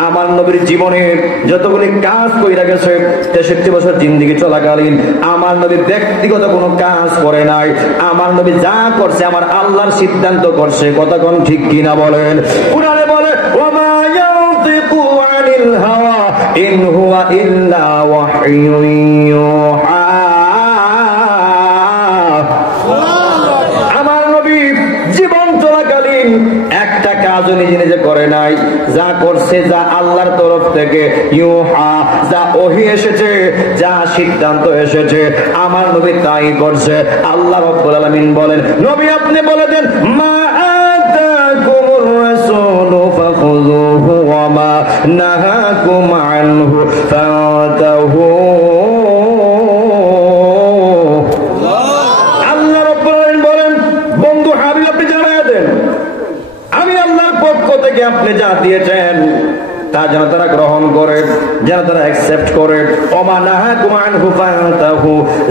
আমার নবীর জীবনে যতগুলি কাজ কইরা গেছে 63 বছর জিন্দেগি চলাকালীন আমার নবী ব্যক্তিগত কোনো কাজ করে নাই। আমার নবী যা করছে আমার আল্লাহর সিদ্ধান্ত করছে। কথা কোন ঠিক কিনা বলেন? কুরআনে বলে, ওয়ামা ইয়ানতিকু আনিল হাওয়া ইন হুয়া ইল্লা ওয়াহয়ুন ইউহা। একটা কাজও নিজে নিজে করে নাই, যা করছে যা আল্লাহর তরফ থেকে ইউহা, যা ওহী এসেছে, যা সিদ্ধান্ত এসেছে, আমার নবী তাই করছে। আল্লাহ রাব্বুল আলামিন বলেন, নবী আপনি বলে দেন, মা আতাকুমুর রাসূলু ফাখুযুহু ওয়া মা নাহাকুম আনহু ফাতাহু। আল্লাহ রাব্বুল আলামিন বলেন, বন্ধু হাবিব আপনি জানায়া দেন, আমি আল্লাহর পক্ষ থেকে আপনি যা দিয়েছেন তা যেন তারা গ্রহণ করে, যেন তারা অ্যাকসেপ্ট করে।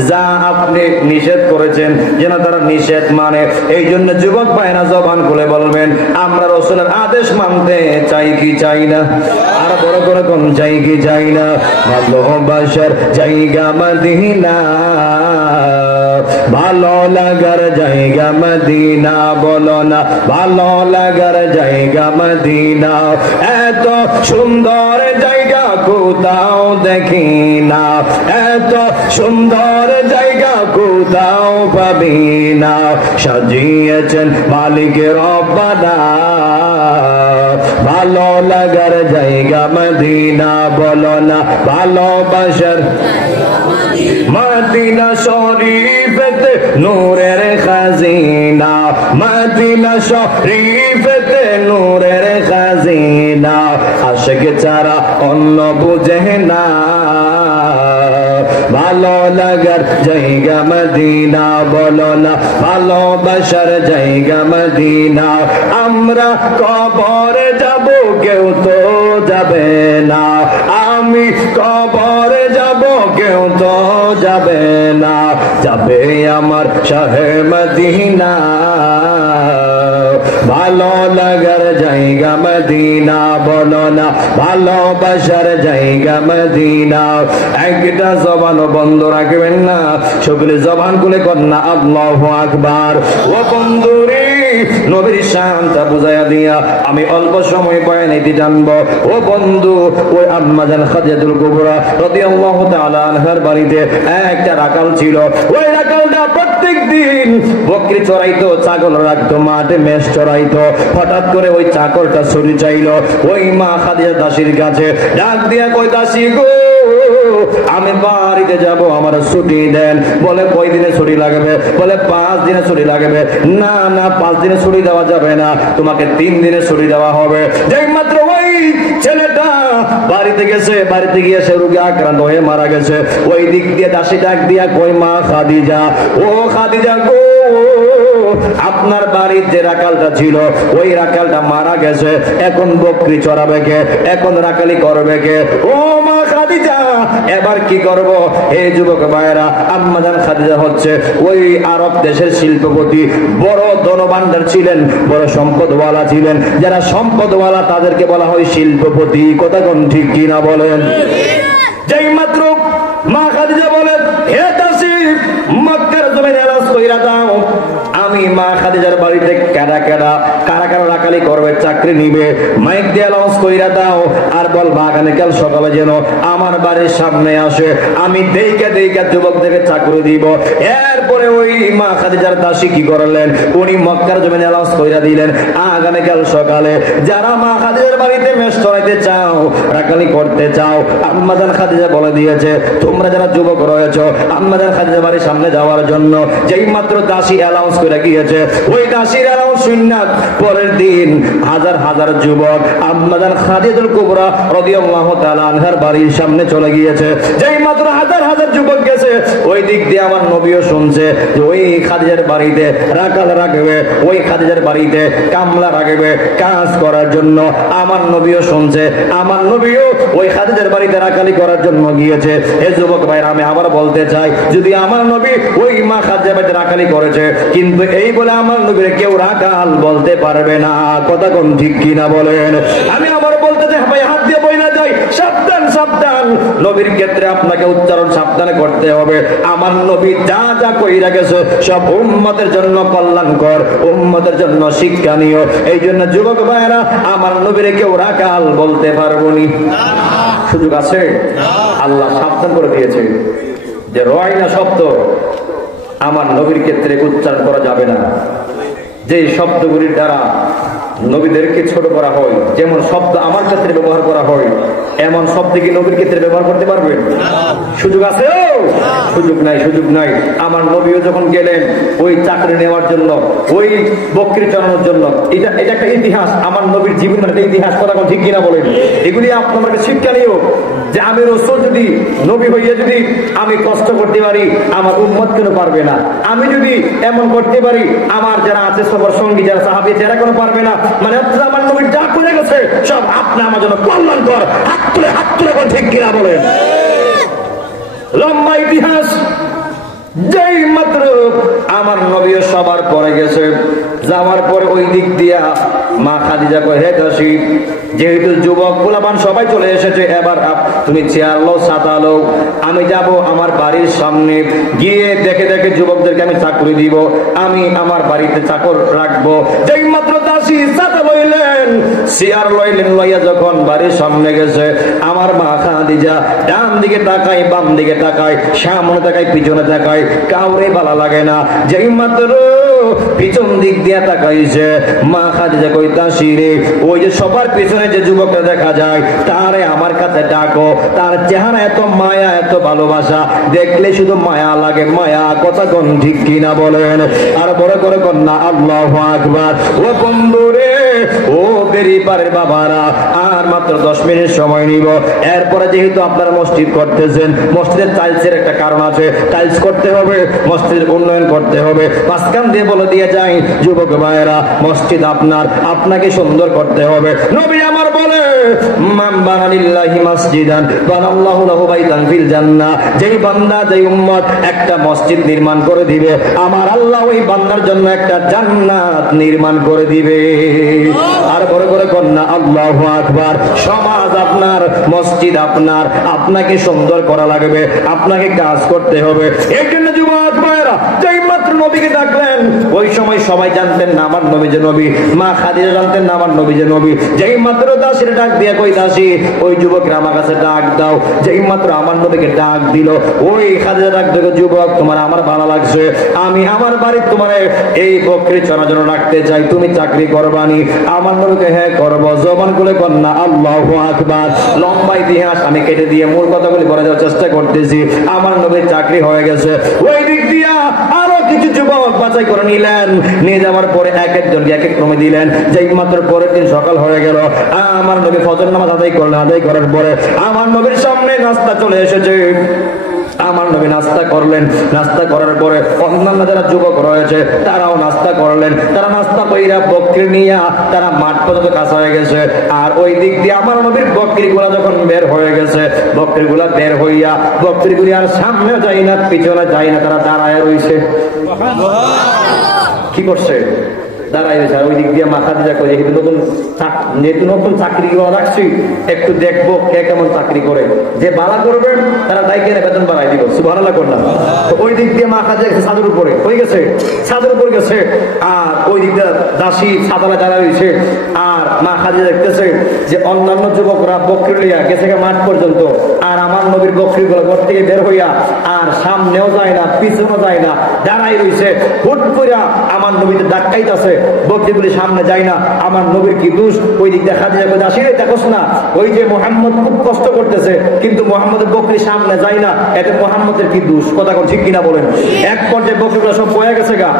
যা আপনি নিষেধ করেছেন যেন তারা নিষেধ মানে। এই জন্য যুবক ভাইরা জবান খুলে বলবেন, আমরা রাসূলের আদেশ মানতে চাই কি চাই না? আর বড় করে কোন চাই কি চাই না? ভালোবাসার জায়গা মদিনা, ভালো লাগার জায়গা মদিনা, বলো না ভালো লাগার জায়গা মদিনা। এত সুন্দর জায়গা কোথাও দেখি না, এত সুন্দর জায়গা কোথাও পাবি না। সাজিয়েছেন মালিকের রব্বানা, ভালো লাগার জায়গা মদিনা, বলো না ভালোবাসার মদিনা শরীফেতে নূরের খাজিনা, মদিনা শরীফেতে নূরের খাজিনা। আশিক ছাড়া অন্য বুঝে না, ভালো লাগার জায়গা মদিনা, বলো না ভালোবাসার জায়গা মদিনা। আমরা কবরে যাব কেউ তো যাবে না, আমি কবরে কেউ তো যাবে না, যাবে আমার শাহে মদিনা। ভালো লাগার জায়গা মদিনা, বলো না ভালোবাসার জায়গা মদিনা। একটা জবান বন্ধ রাখবেন না, সকলে জবান খুলে কন্যা আল্লাহু আকবার। ও বন্ধুরে, নবীর শানটা বুঝাইয়া দিয়া আমি অল্প সময় বয়ান এটি জানবো। ও বন্ধু, ওই আম্মা জান খাদিজাতুল কুবরা রাদিয়াল্লাহু তাআলা আনহার বাড়িতে একটা রাখাল ছিল। ওই রাখালটা প্রত্যেক দিন বকরি চড়াইতো, ছাগল রাখতো, মাঠে মেষ চড়াইতো। হঠাৎ করে ওই চাকরটা ছুরি চাইলো ওই মা খাদিজা দাসীর কাছে, ডাক দিয়া কই, দাসী গো, আমি বাড়িতে যাব, আমার ছুটি দেন। বলে কয় দিনে ছুটি লাগবে? বলে 5 দিনে ছুটি লাগবে। না না, 5 দিনে ছুটি দেওয়া যাবে না, তোমাকে 3 দিনে ছুটি দেওয়া হবে। যেই মাত্র ওই ছেলেটা বাড়িতে গেছে, বাড়িতে গিয়ে সে রোগে আক্রান্ত হয়ে মারা গেছে। ওই দিক দিয়ে দাসী ডাক দিয়া কই, মা খাদিজা, ও খাদিজা গো, আপনার বাড়ির যে রাখালটা ছিল ওই রাখালটা মারা গেছে, এখন বকরি চড়াবে কে, এখন রাখালি করবে কে? ও মা খাদিজা, এবার কি করব? হে যুবক ভাইরা, আম্মা জান খাদিজা হচ্ছে ওই আরব দেশের শিল্পপতি, বড় ধনভান্ডার ছিলেন, বড় সম্পদওয়ালা ছিলেন। যারা সম্পদওয়ালা তাদেরকে বলা হয় শিল্পপতি। কথা কোন ঠিক কিনা বলেন? যেই মাত্র মা খাদিজা বলেন, হে দাসী, মক্কার জমিনে এলাচ কইরা দাও, আমি মা খাদিজার বাড়িতে কারা কারা রাখালি করবে, চাকরি নিবে, মাইক দিয়ে লঞ্চ কইরা দাও, আর বল আগামীকাল সকালে যেন আমার বাড়ির সামনে আসে, আমি দেইকা যুবকদেরকে চাকরি দিব। এরপরে ওই মা খাদিজার দাসী কি করলেন, উনি মক্কার জমিনে লঞ্চ কইরা দিলেন, আগামীকাল সকালে যারা মা খাদিজার বাড়িতে মেষ চড়াইতে চাও, রাখালি করতে চাও, আম্মা জান খাদিজা বলে দিয়েছে, তোমরা যারা যুবক রয়েছে আম্মা জান খাদিজার বাড়ির সামনে যাওয়ার জন্য। যেই মাত্র দাসী অ্যালাউন্স করে গিয়েছে, ওই দাসীর অ্যালাউন্স শুননা পরের দিন হাজার হাজার যুবক আম্মা জান খাদিজাতুল কুবরা রাদিয়াল্লাহু তাআলা আনহার বাড়ির সামনে চলে গিয়েছে। যেই মাত্র হাজার হাজার যুবক গেছে, ওই দিক দিয়ে আমার নবীও শুনছে যে ওই খাদিজার বাড়িতে রাখাল রাখবে, ওই খাদিজার বাড়িতে কামলা রাখবে কাজ করার জন্য। আমার নবীও শুনছে, আমার নবীও ওই খাদিজার বাড়িতে রাখালি করার জন্য গিয়েছে। হে যুবক ভাই, আমি আবার বলতে চাই, যদি আমার নবী ওই মা খাদিজার বাড়িতে রাখালি করেছে, কিন্তু এই বলে আমার নবীর কেউ রাখাল বলতে পারবে না। কথা কোন ঠিক কিনা বলেন? আমি আবার বলতে চাই, ভাই হাত দিয়ে বই না যাই, সাবধান সাবধান, নবীর ক্ষেত্রে আপনাকে উচ্চারণ সাবধানে করতে হবে। আমার নবী যা যা কইরা গেছে সব উম্মতের জন্য কল্যাণকর, উম্মতের জন্য শিক্ষণীয়। এই জন্য যুবক ভাইরা, আমার নবীর কেউ রাখাল বলতে পারবো নি, সুযোগ আছে? আল্লাহ সাবধান করে দিয়েছে যে রয়না শব্দ আমার নবীর ক্ষেত্রে উচ্চারণ করা যাবে না। যে শব্দগুলির দ্বারা নবীদেরকে ছোট করা হয়, যেমন শব্দ আমার ক্ষেত্রে ব্যবহার করা হয়, এমন শব্দ কি নবীর ক্ষেত্রে ব্যবহার করতে পারবেন? সুযোগ আছে? সুযোগ নাই, সুযোগ নাই। আমার নবীও যখন গেলেন ওই চাকরি নেওয়ার জন্য, ওই বকরি চড়ানোর জন্য, এটা একটা ইতিহাস, আমার নবীর জীবনের একটা ইতিহাস। কথা ঠিক কিনা বলেন? এগুলি আপনার শিক্ষা নিও যে আমি রাসূল যদি নবী হইয়া যদি আমি কষ্ট করতে পারি, আমার উম্মত কেন পারবে না? আমি যদি এমন করতে পারি, আমার যারা আছে সবার সঙ্গী যারা সাহাবী যারা কেন পারবে না? মানে আমার নবী যা করে গেছে সব আপনি আমার জন্য কল্যাণকর। হাত তুলে ঠিক কিনা বলেন? লম্বা ইতিহাস। যেই মাত্র আমার নবী সবার পরে গেছে, যাওয়ার পরে ওই দিক দিয়া মা খাদিজা কয়, হে দাসী, যেহেতু যুবক পোলাপান সবাই চলে এসেছে, এবার তুমি চেয়ার লো, ছাতা লো, আমি যাব আমার বাড়ির সামনে গিয়ে দেখে দেখে যুবকদেরকে আমি চাকরি দিব, আমি আমার বাড়িতে চাকর রাখবো। যেই মাত্র দাসী ছাতা লইলেন, চেয়ার লইলেন, লইয়া যখন বাড়ির সামনে গেছে, আমার মা খাদিজা ডান দিকে তাকায়, বাম দিকে তাকায়, সামনে তাকায়, পিছনে তাকায়, কাউরে ভালো লাগে না। যেই মাত্র পিছন দিক দিয়া তাকাইছে, মা খাদিজা কইতাছি রে, ওই যে সবার পিছনে যে যুবকরা দেখা যায়, তারে আমার কাছে ডাকো, তার চেহারা এত মায়া, এত ভালোবাসা, দেখলে শুধু মায়া লাগে, মায়া। কথা কোন ঠিক কিনা বলেন? আর বড় করে কন্যা আল্লাহু আকবার। ও বন্ধুরে, ও বেরিপারের বাবারা, আর মাত্র 10 মিনিট সময় নিব। এরপরে যেহেতু আপনারা মসজিদ করতেছেন, মসজিদের টাইলসের একটা কারণ আছে, টাইলস করতে হবে, মসজিদের উন্নয়ন করতে হবে। মাঝখান দিয়ে বলে দিয়ে যাই, যুবক ভাইয়েরা, মসজিদ আপনাকে সুন্দর করতে হবে। নবী আমার বলেন, মান বানা লিল্লাহি মাসজিদান বানাল্লাহু লাহু বাইতান ফিল জান্নাহ, যেই বান্দা যেই উম্মত একটা মসজিদ নির্মাণ করে দিবে, আমার আল্লাহ ওই বান্দার জন্য একটা জান্নাত নির্মাণ করে দিবে। আর বড় করে কন্যা আল্লাহু আকবার। সমাজ আপনার, মসজিদ আপনার, আপনাকে সুন্দর করা লাগবে, আপনাকে কাজ করতে হবে। এই জন্য যুবক ভাইরা, যেই মাত্র নবীকে ডাকলেন ওই সময় সবাই জানতেন না আমার নবী যে নবী, মা খাদিজা জানতেন না আমার নবী যে নবী। যেই মাত্র দাসীর ডাক দিয়া কই দাসী ওই যুবকের আমার কাছে ডাক দাও, যেই মাত্র আমার নবীকে ডাক দিল ওই খাদিজা ডাক দিল, যুবক তোমার আমার ভালো লাগছে, আমি আমার বাড়ি তোমার এই বকরি চড়ার জন্য রাখতে চাই, তুমি চাকরি করবানি? আমার নবীকে হ্যাঁ করব। জবান খুলে কন্যা আল্লাহু আকবার। লম্বা ইতিহাস আমি কেটে দিয়ে মূল কথাগুলি বলে দেওয়ার চেষ্টা করতেছি। আমার নবীর চাকরি হয়ে গেছে। ওই দিক দিয়া আরো কিছু যুবক বাছাই করে নিলেন, নিয়ে যাওয়ার পরে এক একজন এক এক ক্রমে দিলেন। যেই মাত্র পরের দিন সকাল হয়ে গেল, আমার নবী ফজর নামাজ আদায় করলেন। আদায় করার পরে আমার নবীর সামনে নাস্তা চলে এসেছে। আমার নবী নাস্তা করলেন। নাস্তা করার পরে অন্যান্য যারা যুবক রয়েছে তারাও নাস্তা করলেন। তারা নাস্তা কইরা বকরি নিয়ে তারা মাঠ পর্যন্ত কাছে হয়ে গেছে। আর ওই দিক দিয়ে আমার নবীর বকরিগুলা যখন বের হয়ে গেছে, বকরিগুলা বের হইয়া বকরিগুলি আর সামনে যায় না পিছনে যায় না, তারা দাঁড়ায় রইছে। কি করছে? দাঁড়াই রয়েছে। আর ওই দিক দিয়ে মাথা দিয়ে করে যেহেতু নতুন চাকরি রাখছি, একটু দেখবো কে কেমন চাকরি করে, যে বালা করবেন তারা দায়িত্ব বেতন বাড়াই দিব। সুবহানাল্লাহ করলাম। ওই দিক দিয়ে মাথা দিয়ে ছাদের উপরে হয়ে গেছে, ছাদের উপরে গেছে। আর ওই দিক দিয়ে দাসী ছাতালা দাঁড়া রয়েছে। আর মা খাদিজা দেখতেছে যে অন্যান্য যুবকরা বকরি লইয়া গেছে মাঠ পর্যন্ত, আর আমার নবীর বকরি গুলো ঘর থেকে বের হইয়া আর সামনেও যায় না পিছনেও যায় না, দাঁড়াই রয়েছে। হুট করে আমার নবীতে ডাক্তাইতেছে, বকরিগুলি সামনে যায় না। আমার নবীর কি দোষ? ওই দিক দেখা যায় আসিরে দেখোস না, ওই যে মোহাম্মদ খুব কষ্ট করতেছে কিন্তু মোহাম্মদের বকরি সামনে যায় না, এতে মোহাম্মদের কি দোষ? কথা কোন ঠিক কিনা বলেন? এক পর্যায়ে বকরিগুলো সব বয়ে গেছে গা,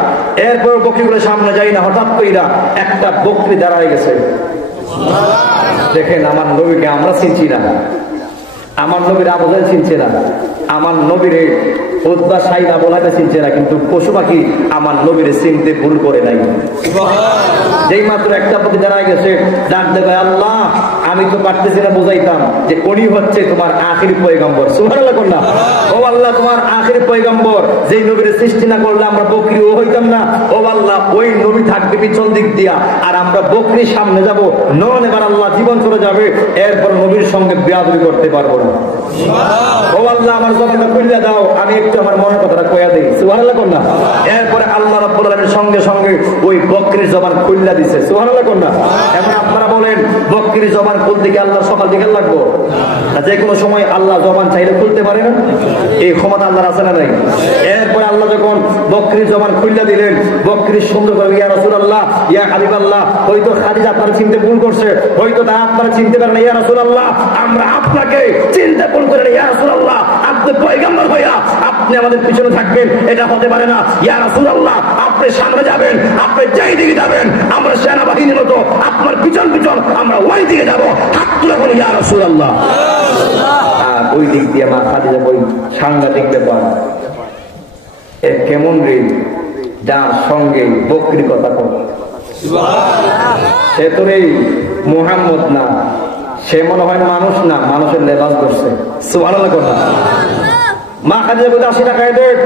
এরপর বকরিগুলো সামনে যায় না। হঠাৎ কইরা একটা বকরি দাঁড়ায় গেছে। দেখেন আমার নবীকে আমরা চিনছি না, আমার নবীর আবু জাহেল চিনছে না, আমার নবীর উতবা সাইবা বলাতে চিনছে না, কিন্তু পশু পাখি আমার নবীর চিনতে ভুল করে নাই। যেই মাত্র একটা প্রতি দাঁড়ায় গেছে, ডাক দেবে আল্লাহ আমি তো পারতেছি না বুঝাইতাম যে উনি হচ্ছে তোমার আখির পয়গম্বর। সুবহানাল্লাহ করলাম। ও আল্লাহ তোমার আখির পয়গম্বর, যেই নবীর সৃষ্টি না করলে আমরা বকরি ও হইতাম না। ও আল্লাহ ওই নবী থাকবে পিছন দিক দিয়া আর আমরা বকরির সামনে যাব, নন এবার আল্লাহ জীবন চলে যাবে, এরপর নবীর সঙ্গে বেয়াদবি করতে পারবো না। ও আল্লাহ আমার জবানটা খুলে দাও, আমি একটু আমার মনের কথাটা কইয়া দেই। সুবহানাল্লাহ করলাম। এরপরে আল্লাহ রাব্বুল আলামিন সঙ্গে সঙ্গে ওই বকরির জবান খুলে দিছে। সুবহানাল্লাহ করলাম। এখন আপনারা বলেন বকরির জবান খুলতে কি আল্লাহ সকাল দিকে লাগবো? যে কোনো সময় আল্লাহ জবান চাইলে খুলতে পারে না? এই ক্ষমতা আল্লাহর আছে না নাই? এরপরে আল্লাহ যখন বকরির জবান খুলে দিলেন, বকরির সুন্দর করে ইয়া রাসূলুল্লাহ ইয়া হাবিবাল্লাহ, হয়তো খাদিজা আপনারা চিনতে ভুল করছে, হয়তো তারা আপনারা চিনতে পারেন না। ইয়া রাসূলুল্লাহ আমরা আপনাকে চিনতে ভুল করে ইয়া রাসূলুল্লাহ আপনি পয়গম্বর হইয়া আপনি আমাদের পিছনে থাকবেন, এটা হতে পারে না। ইয়া রাসূলুল্লাহ আপনি সামনে যাবেন, আপনি যেই দিকে যাবেন আমরা সেনাবাহিনীর মতো আপনার পিছন পিছন আমরা ওই দিকে যাবো। হাত তুলে বলি ইয়া রাসূলুল্লাহ। আর ওই দিক দিয়ে মা খাদিজা বই সাংঘাতিক ব্যাপার, এর কেমন রে যার সঙ্গে বকরি কথা কর, সে তো রে মুহাম্মদ না, সে মনে হয় মানুষ না, মানুষের লেবাস করছে। সুবহানাল্লাহ কথা। মা খাদিজা বলতে 80 টাকায় দেখ,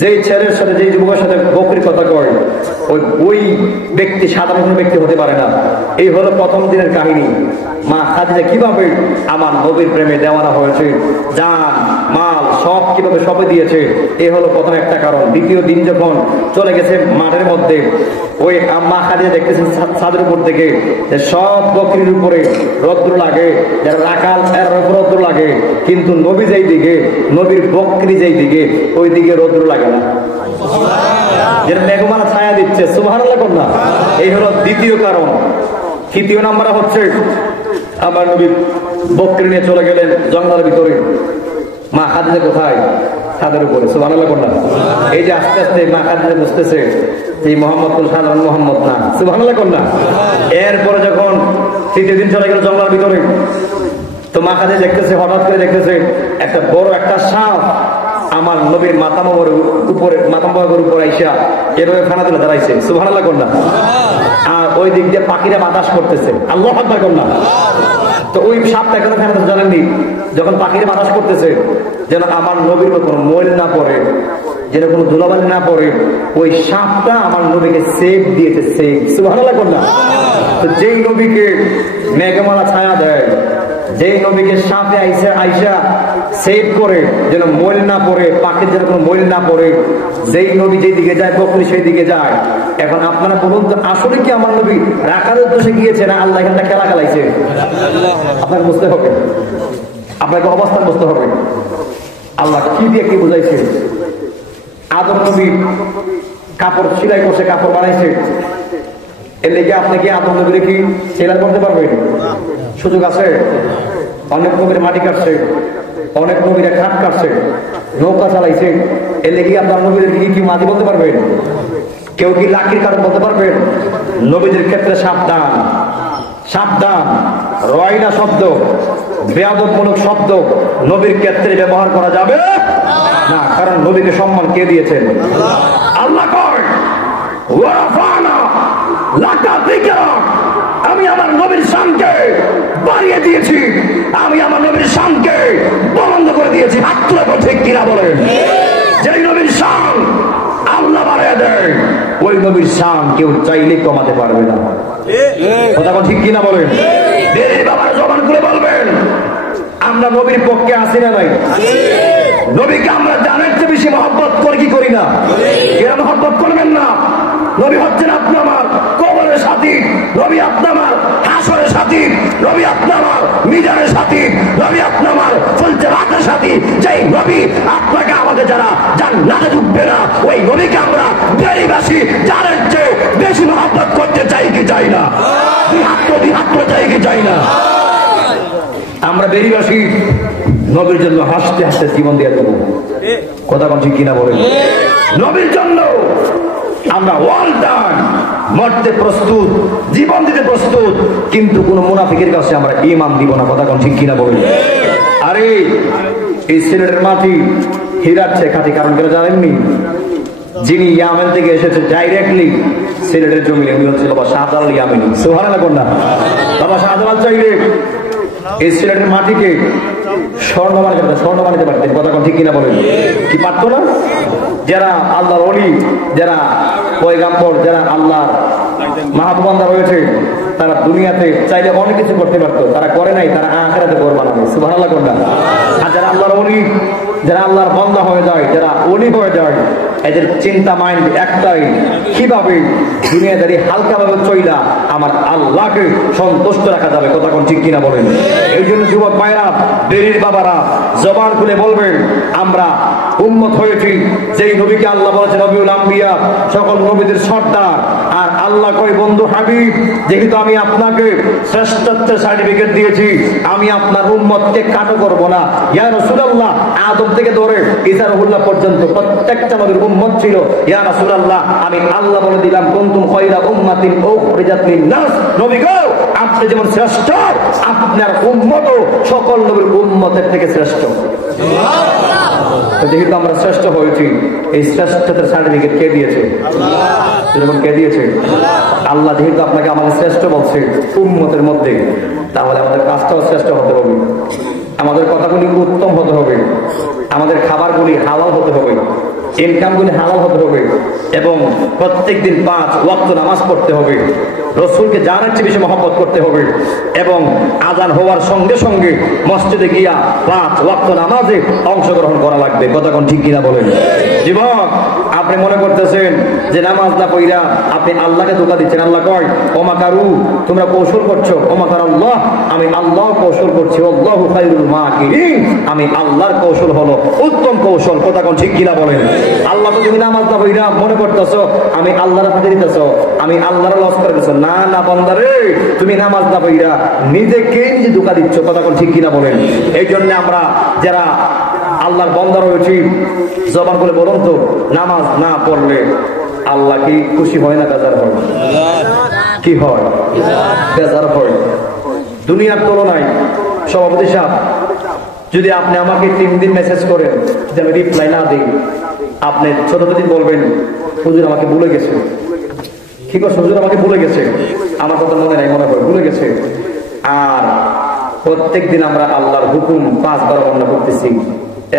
যেই ছেলের সাথে যেই যুবকের সাথে বকরির কথা কয় ওই ব্যক্তি সাধারণ ব্যক্তি হতে পারে না। এই হলো প্রথম দিনের কাহিনী। মা খাদিজা কিভাবে আমার নবীর প্রেমে দেওয়ানা হয়েছে, জান মাল সব কিভাবে সবে দিয়েছে, এই হলো প্রথম একটা কারণ। দ্বিতীয় দিন যখন চলে গেছে মাঠের মধ্যে, ওই মা খাদিজা দেখতেছেন ছাদের উপর থেকে সব বকরির উপরে রৌদ্র লাগে, যারা রাখাল এর উপর রৌদ্র লাগে, কিন্তু নবী যেই দিকে, নবীর বকরি যেই দিকে, ওই দিকে রৌদ্র লাগে না, যেটা মেঘমালা ছায়া দিচ্ছে। সুবহানাল্লাহ করলাম। এই হলো দ্বিতীয় কারণ। তৃতীয় নাম্বার হচ্ছে আমার নবী বকরি নিয়ে চলে গেলেন জঙ্গলের ভিতরে। মা খাদিজা কোথায়? ছাদের উপরে। সুবহানাল্লাহ করলাম। এই যে আস্তে আস্তে মা খাদিজা বুঝতেছে এই মোহাম্মদ কোন সাধারণ মোহাম্মদ না। সুবহানাল্লাহ করলাম। এরপরে যখন তৃতীয় দিন চলে গেল জঙ্গলের ভিতরে, তো মা খাদিজা দেখতেছে, হঠাৎ করে দেখতেছে একটা বড় একটা সাপ আমার নবীর মাথা মোবারকের উপর আইসা এভাবে ফেনা তুলে দাঁড়াইছে, সুবহানাল্লাহ কন্যা। আর ওই দিক দিয়ে পাখিরা বাতাস করতেছে, আল্লাহু আকবার কন্যা। তো ওই সাপটা কেন ফেনা তুলে জানেননি? যখন পাখিরা বাতাস করতেছে যেন আমার নবীর কোনো ময়ল না পড়ে, যেন কোনো ধুলাবালি না পড়ে, ওই সাপটা আমার নবীকে সেফ দিয়েছে, সেফ, সুবহানাল্লাহ কন্যা। তো যেই নবীকে মেঘমালা ছায়া দেয়, যেই নবীকে সাপে আইসা সেভ করে যেন ময়ল না পড়ে, পাখির যেন কোনো ময়ল না পড়ে, যেই নবী যেই দিকে যায় বকরি সেই দিকে যায়। এখন আপনারা বলুন তো, আসলে কি আমার নবী রাখার উদ্দেশ্যে গিয়েছে না আল্লাহ এখানটা খেলা খেলাইছে? আপনাকে বুঝতে হবে, আপনাকে অবস্থান বুঝতে হবে আল্লাহ কি দিয়ে কি বুঝাইছে। আদম নবী কাপড় সেলাই করছে, কাপড় বানাইছে, এর লেগে আপনি কি আদম নবীরে কি সেলাই করতে পারবেন? সুযোগ আছে? অনেক নবীর মাটি কাটছে, অনেক নবীরা খাট কাটছে, নৌকা চালাইছে, এর লেগে আপনার নবীদেরকে কি মাটি বলতে পারবেন? কেউ কি লাকির কারণ বলতে পারবেন? নবীদের ক্ষেত্রে সাবধান, সাবধান। রয়না শব্দ, বেয়াদবমূলক শব্দ নবীর ক্ষেত্রে ব্যবহার করা যাবে না, কারণ নবীকে সম্মান কে দিয়েছেন? আল্লাহ কয় ওয়ারাফানা লাকা যিকরাক, আমি আমার নবীর শানকে বাড়িয়ে দিয়েছি, আমি আমার নবীর শানকে বুলন্দ করে দিয়েছি। হাত তুলে বলছে কিনা বলেন? যেই নবীর শান আল্লাহ বাড়িয়ে দেয়, ওই নবীর শান কেউ চাইলে কমাতে পারবে না। কথা ঠিক কিনা বলেন? বাবার জবান করে বলবেন, আমরা নবীর পক্ষে আসি না নাই? নবীকে আমরা জানার চেয়ে বেশি মহব্বত করি কি করি না? এরা মহব্বত করবেন না? নবী হচ্ছেন আপনি আমার কবরের সাথী, নবী আপনি আমার হাসরের সাথী, নবী আপনি আমার মিজানের সাথী, নবী আপনি আমার চলছে রাতের সাথী। যেই নবী আপনাকে আমাকে যারা জান্নাতে ঢুকবে না, ওই নবীকে আমরা বেরিবাসী জানার চেয়ে বেশি মহব্বত করতে চাই কি চাই না? বিহাত্ম চাই কি চাই না? আমরা বেরিবাসী নবীর জন্য হাসতে হাসতে জীবন দিয়ে দেবো। কথা বলছি কিনা বলেন? নবীর জন্য আমরা ওয়াল টাইম মরতে প্রস্তুত, জীবন দিতে প্রস্তুত, কিন্তু কোন মুনাফিকের কাছে আমরা ঈমান দিব না। কথা ঠিক কিনা বলেন? আরে এই সিলেটের মাটি হীরার চেয়ে খাঁটি, কারণ কেন জানেননি? যিনি ইয়ামেন থেকে এসেছে ডাইরেক্টলি সিলেটের জমি, উনি হচ্ছে বাবা শাহজালাল ইয়ামেনি। সুবহানাল্লাহ কন্যা। বাবা শাহজালাল চাইলে এই সিলেটের মাটিকে স্বর্ণ বানাতে পারতেন। কথা ঠিক কিনা বলেন? কি পারতো না? যারা আল্লাহর ওলি, যারা পয়গাম্বর, যারা আল্লাহর মাহবুব বান্দা রয়েছে, তারা দুনিয়াতে চাইলে অনেক কিছু করতে পারতো, তারা করে নাই, তারা আখিরাতে ঘর বানাবে। সুবহানাল্লাহ কন্যা। আর যারা আল্লাহর ওলি, যারা আল্লাহর বান্দা হয়ে যায়, যারা ওলি হয়ে যায়, এদের চিন্তা মাইন্ড একটাই, কিভাবে দুনিয়াদারি হালকাভাবে চইলা আমার আল্লাহকে সন্তুষ্ট রাখা যাবে। কথা ঠিক কিনা বলেন? এই জন্য যুবক ভাইরা, দেরির বাবারা জবান খুলে বলবেন, আমরা উম্মত হয়েছি যেই নবীকে আল্লাহ বলেছে নবীউল আম্বিয়া, সকল নবীদের সর্দার। আর আল্লাহ কয়, বন্ধু হাবিব, যেহেতু আমি আপনাকে শ্রেষ্ঠত্বের সার্টিফিকেট দিয়েছি, আমি আপনার উম্মতকে কাটো করবো না। ইয়া রাসূলুল্লাহ, আদম থেকে ধরে ঈসা রুহুল্লাহ পর্যন্ত প্রত্যেকটা নবীর উম্মত ছিল। ইয়া রাসূলুল্লাহ, আমি আল্লাহ বলে দিলাম, কুনতুম খায়রা উম্মাতিন উখরিজাত লিন-নাস, নবী গো, আপনি যেমন শ্রেষ্ঠ, আপনার উম্মতও সকল নবীর উম্মতের থেকে শ্রেষ্ঠ। যেহেতু আমরা শ্রেষ্ঠ হয়েছি, এই শ্রেষ্ঠতার সার্টিফিকেট কে দিয়েছে? যেরকম কে দিয়েছে? আল্লাহ। যেহেতু আপনাকে আমাদের শ্রেষ্ঠ বলছে উম্মতের মধ্যে, তাহলে আমাদের কাজটাও শ্রেষ্ঠ হতে হবে, আমাদের কথাগুলি উত্তম হতে হবে, আমাদের খাবারগুলি হালাল হতে হবে, ইনকামগুলি হালাল হতে হবে, এবং প্রত্যেকদিন 5 ওয়াক্ত নামাজ পড়তে হবে, রসুলকে জানার চেয়ে বেশি মহব্বত করতে হবে, এবং আজান হওয়ার সঙ্গে সঙ্গে মসজিদে গিয়া 5 ওয়াক্ত নামাজে অংশগ্রহণ করা লাগবে। কথা ঠিক কিনা বলেন? যুবক, আপনি মনে করতেছেন যে নামাজ না পড়া আপনি আল্লাহকে ধোঁকা দিচ্ছেন। আল্লাহ কয়, ওমাকারু, তোমরা কৌশল করছো, ওমাকার আল্লাহ, আমি আল্লাহ কৌশল করছি, আল্লাহু খায়রুল মাকিরিন, আমি আল্লাহর কৌশল হলো উত্তম কৌশল। কথা ঠিক কিনা বলেন? আল্লাহ তো তুমি নামাজ না পড়া মনে করতেছো আমি আল্লাহর হাতে দিতেছো, আমি আল্লাহর লস করে দিতেছো। না না বান্দারে, তুমি নামাজ না পড়া নিজেকে নিজে ধোঁকা দিচ্ছ। কথা ঠিক কিনা বলেন? এই জন্য আমরা যারা আল্লাহর বান্দা রয়েছি, জবান করে বলুন তো, নামাজ না পড়লে আল্লাহ কি খুশি হয় না বেজার হয়? কি হয়? বেজার হয়। দুনিয়ার তুলনায় সভাপতি সাহেব যদি আপনি আমাকে 3 দিন মেসেজ করেন, যদি আমি রিপ্লাই না দিই, আপনি ছোট দিন বলবেন হুজুর আমাকে ভুলে গেছে। কি করছে হুজুর আমাকে ভুলে গেছে, আমার কথা মনে নাই, মনে করে ভুলে গেছে। আর প্রত্যেক দিন আমরা আল্লাহর হুকুম 5 বার বর্ণনা করতেছি,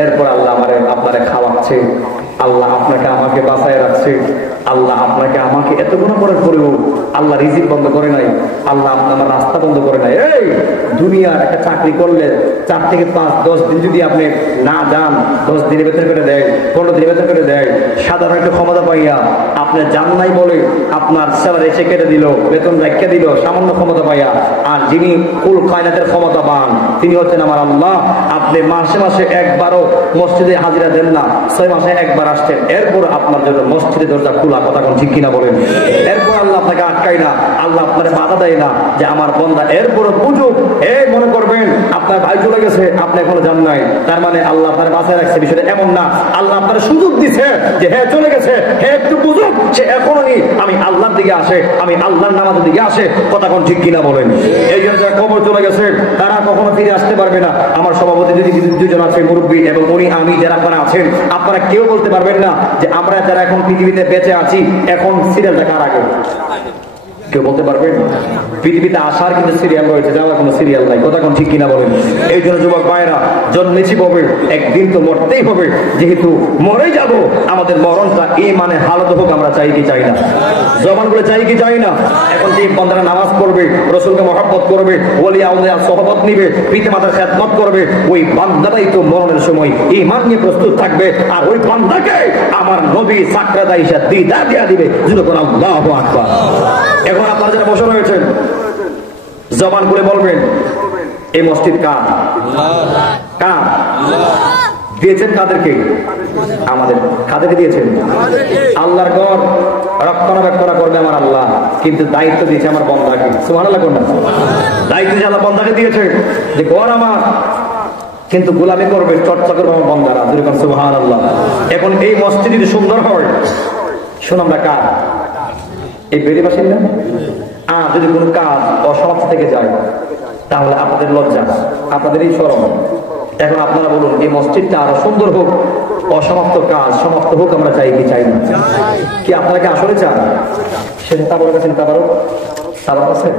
এরপর আল্লাহ আপনারে খাওয়াচ্ছে, আল্লাহ আপনাকে আমাকে বাঁচায় রাখছে, আল্লাহ আপনাকে আমাকে এত গুণা করার পরেও আল্লাহ রিজিক বন্ধ করে নাই, আল্লাহ আপনার রাস্তা বন্ধ করে নাই। এই দুনিয়ার একটা চাকরি করলে 4 থেকে 5-10 দিন যদি আপনি না যান, 10 দিনের বেতন করে দেয়, 15 দিনের বেতন করে দেয়, সাধারণ একটা ক্ষমতা পাইয়া আপনি যান নাই বলে আপনার স্যালারি এসে কেটে দিল, বেতন রেখে দিল সামান্য ক্ষমতা পাইয়া। আর যিনি কুল কায়নাতের ক্ষমতা পান তিনি হচ্ছেন আমার আল্লাহ। আপনি মাসে মাসে একবারও মসজিদে হাজিরা দেন না, 6 মাসে একবার আসছেন, এরপর আপনার জন্য মসজিদের দরজা খোলা, কথা কোন ঠিক কিনা বলেন? এরপর আল্লাহ আপনাকে আটকায় না, আল্লাহ আপনার বাধা দেয় না যে আমার বন্দা এরপর বুঝুক। মনে করবেন আপনার ভাই চলে গেছে, আপনি এখনো যান নাই, তার মানে আল্লাহ আপনার বাঁচায় রাখছে, বিষয়টা এমন না। আল্লাহ আপনার সুযোগ দিচ্ছে যে হ্যাঁ চলে গেছে, হ্যাঁ একটু বুঝুক, সে এখনো নি আমি আল্লাহর দিকে আসে, আমি আল্লাহর নামাজের দিকে আসে, কথা কোন ঠিক কিনা বলেন? এই জন্য যারা কবর চলে গেছে তারা কখনো ফিরে আসতে পারবে না। আমার সভাপতি যদি 2 জন আছে মুরব্বী, এবং উনি আমি যারা আপনারা আছেন, আপনারা কেউ বলতে পারবেন না যে আমরা যারা এখন পৃথিবীতে বেঁচে আছি এখন সিরিয়ালটা কার আগে, কেউ বলতে পারবেন? পৃথিবীতে আসার কিন্তু সিরিয়াল রয়েছে, যাওয়ার কোনো সিরিয়াল নাই, কথা কোন ঠিক কিনা বলেন? এই জন্য যুবক ভাইরা, জন্মেছি হবে, একদিন তো মরতেই হবে, যেহেতু মরেই যাব, আমাদের মরণটা এই মানে হালত হোক, আমরা চাই কি চাই না? জবান করে চাই কি চাই না? এখন যে বান্দারা নামাজ পড়বে, রসুলকে মহব্বত করবে, ওলি আউলিয়ার সহবত নিবে, পিতামাতার খেদমত করবে, ওই বান্দাটাই তো মরণের সময় ঈমান নিয়ে প্রস্তুত থাকবে। আর ওই বান্দাকে আমার নবী সাকরাত আয়েশা দিদার দিয়া দিবে। যুবক আল্লাহু আকবার। এখন আপনারা যারা বসে রয়েছেন, জবান করে বলবেন এই মসজিদ কার? কার? দিয়েছেন কাদেরকে? আমাদের। কাদেরকে দিয়েছেন? আল্লাহর ঘর রক্ষণাবেক্ষণ করবে আমার আল্লাহ, কিন্তু দায়িত্ব দিয়েছে আমার বন্দাকে। সুবহানাল্লাহ কোন না? দায়িত্ব দিয়ে আল্লাহ বন্দাকে দিয়েছে যে ঘর আমার, কিন্তু গোলামি করবে, চর্চা করবে আমার বন্দারা। যেরকম সুবহানাল্লাহ। এখন এই মসজিদ যদি সুন্দর হয়, শুনুন আমরা কার? এই বেড়ে বাসিন্দা। আর যদি কোনো কাজ অসমাপ্ত থেকে যায় তাহলে আপনাদের লজ্জা, আপনাদেরই শরম। এখন আপনারা বলুন এই মসজিদটা আরো সুন্দর হোক, অসমাপ্ত কাজ সমাপ্ত হোক, আমরা চাই কি চাই না? কি আপনারা কি আসলে চান? সেটা তাবার কাছে তাবার আছে।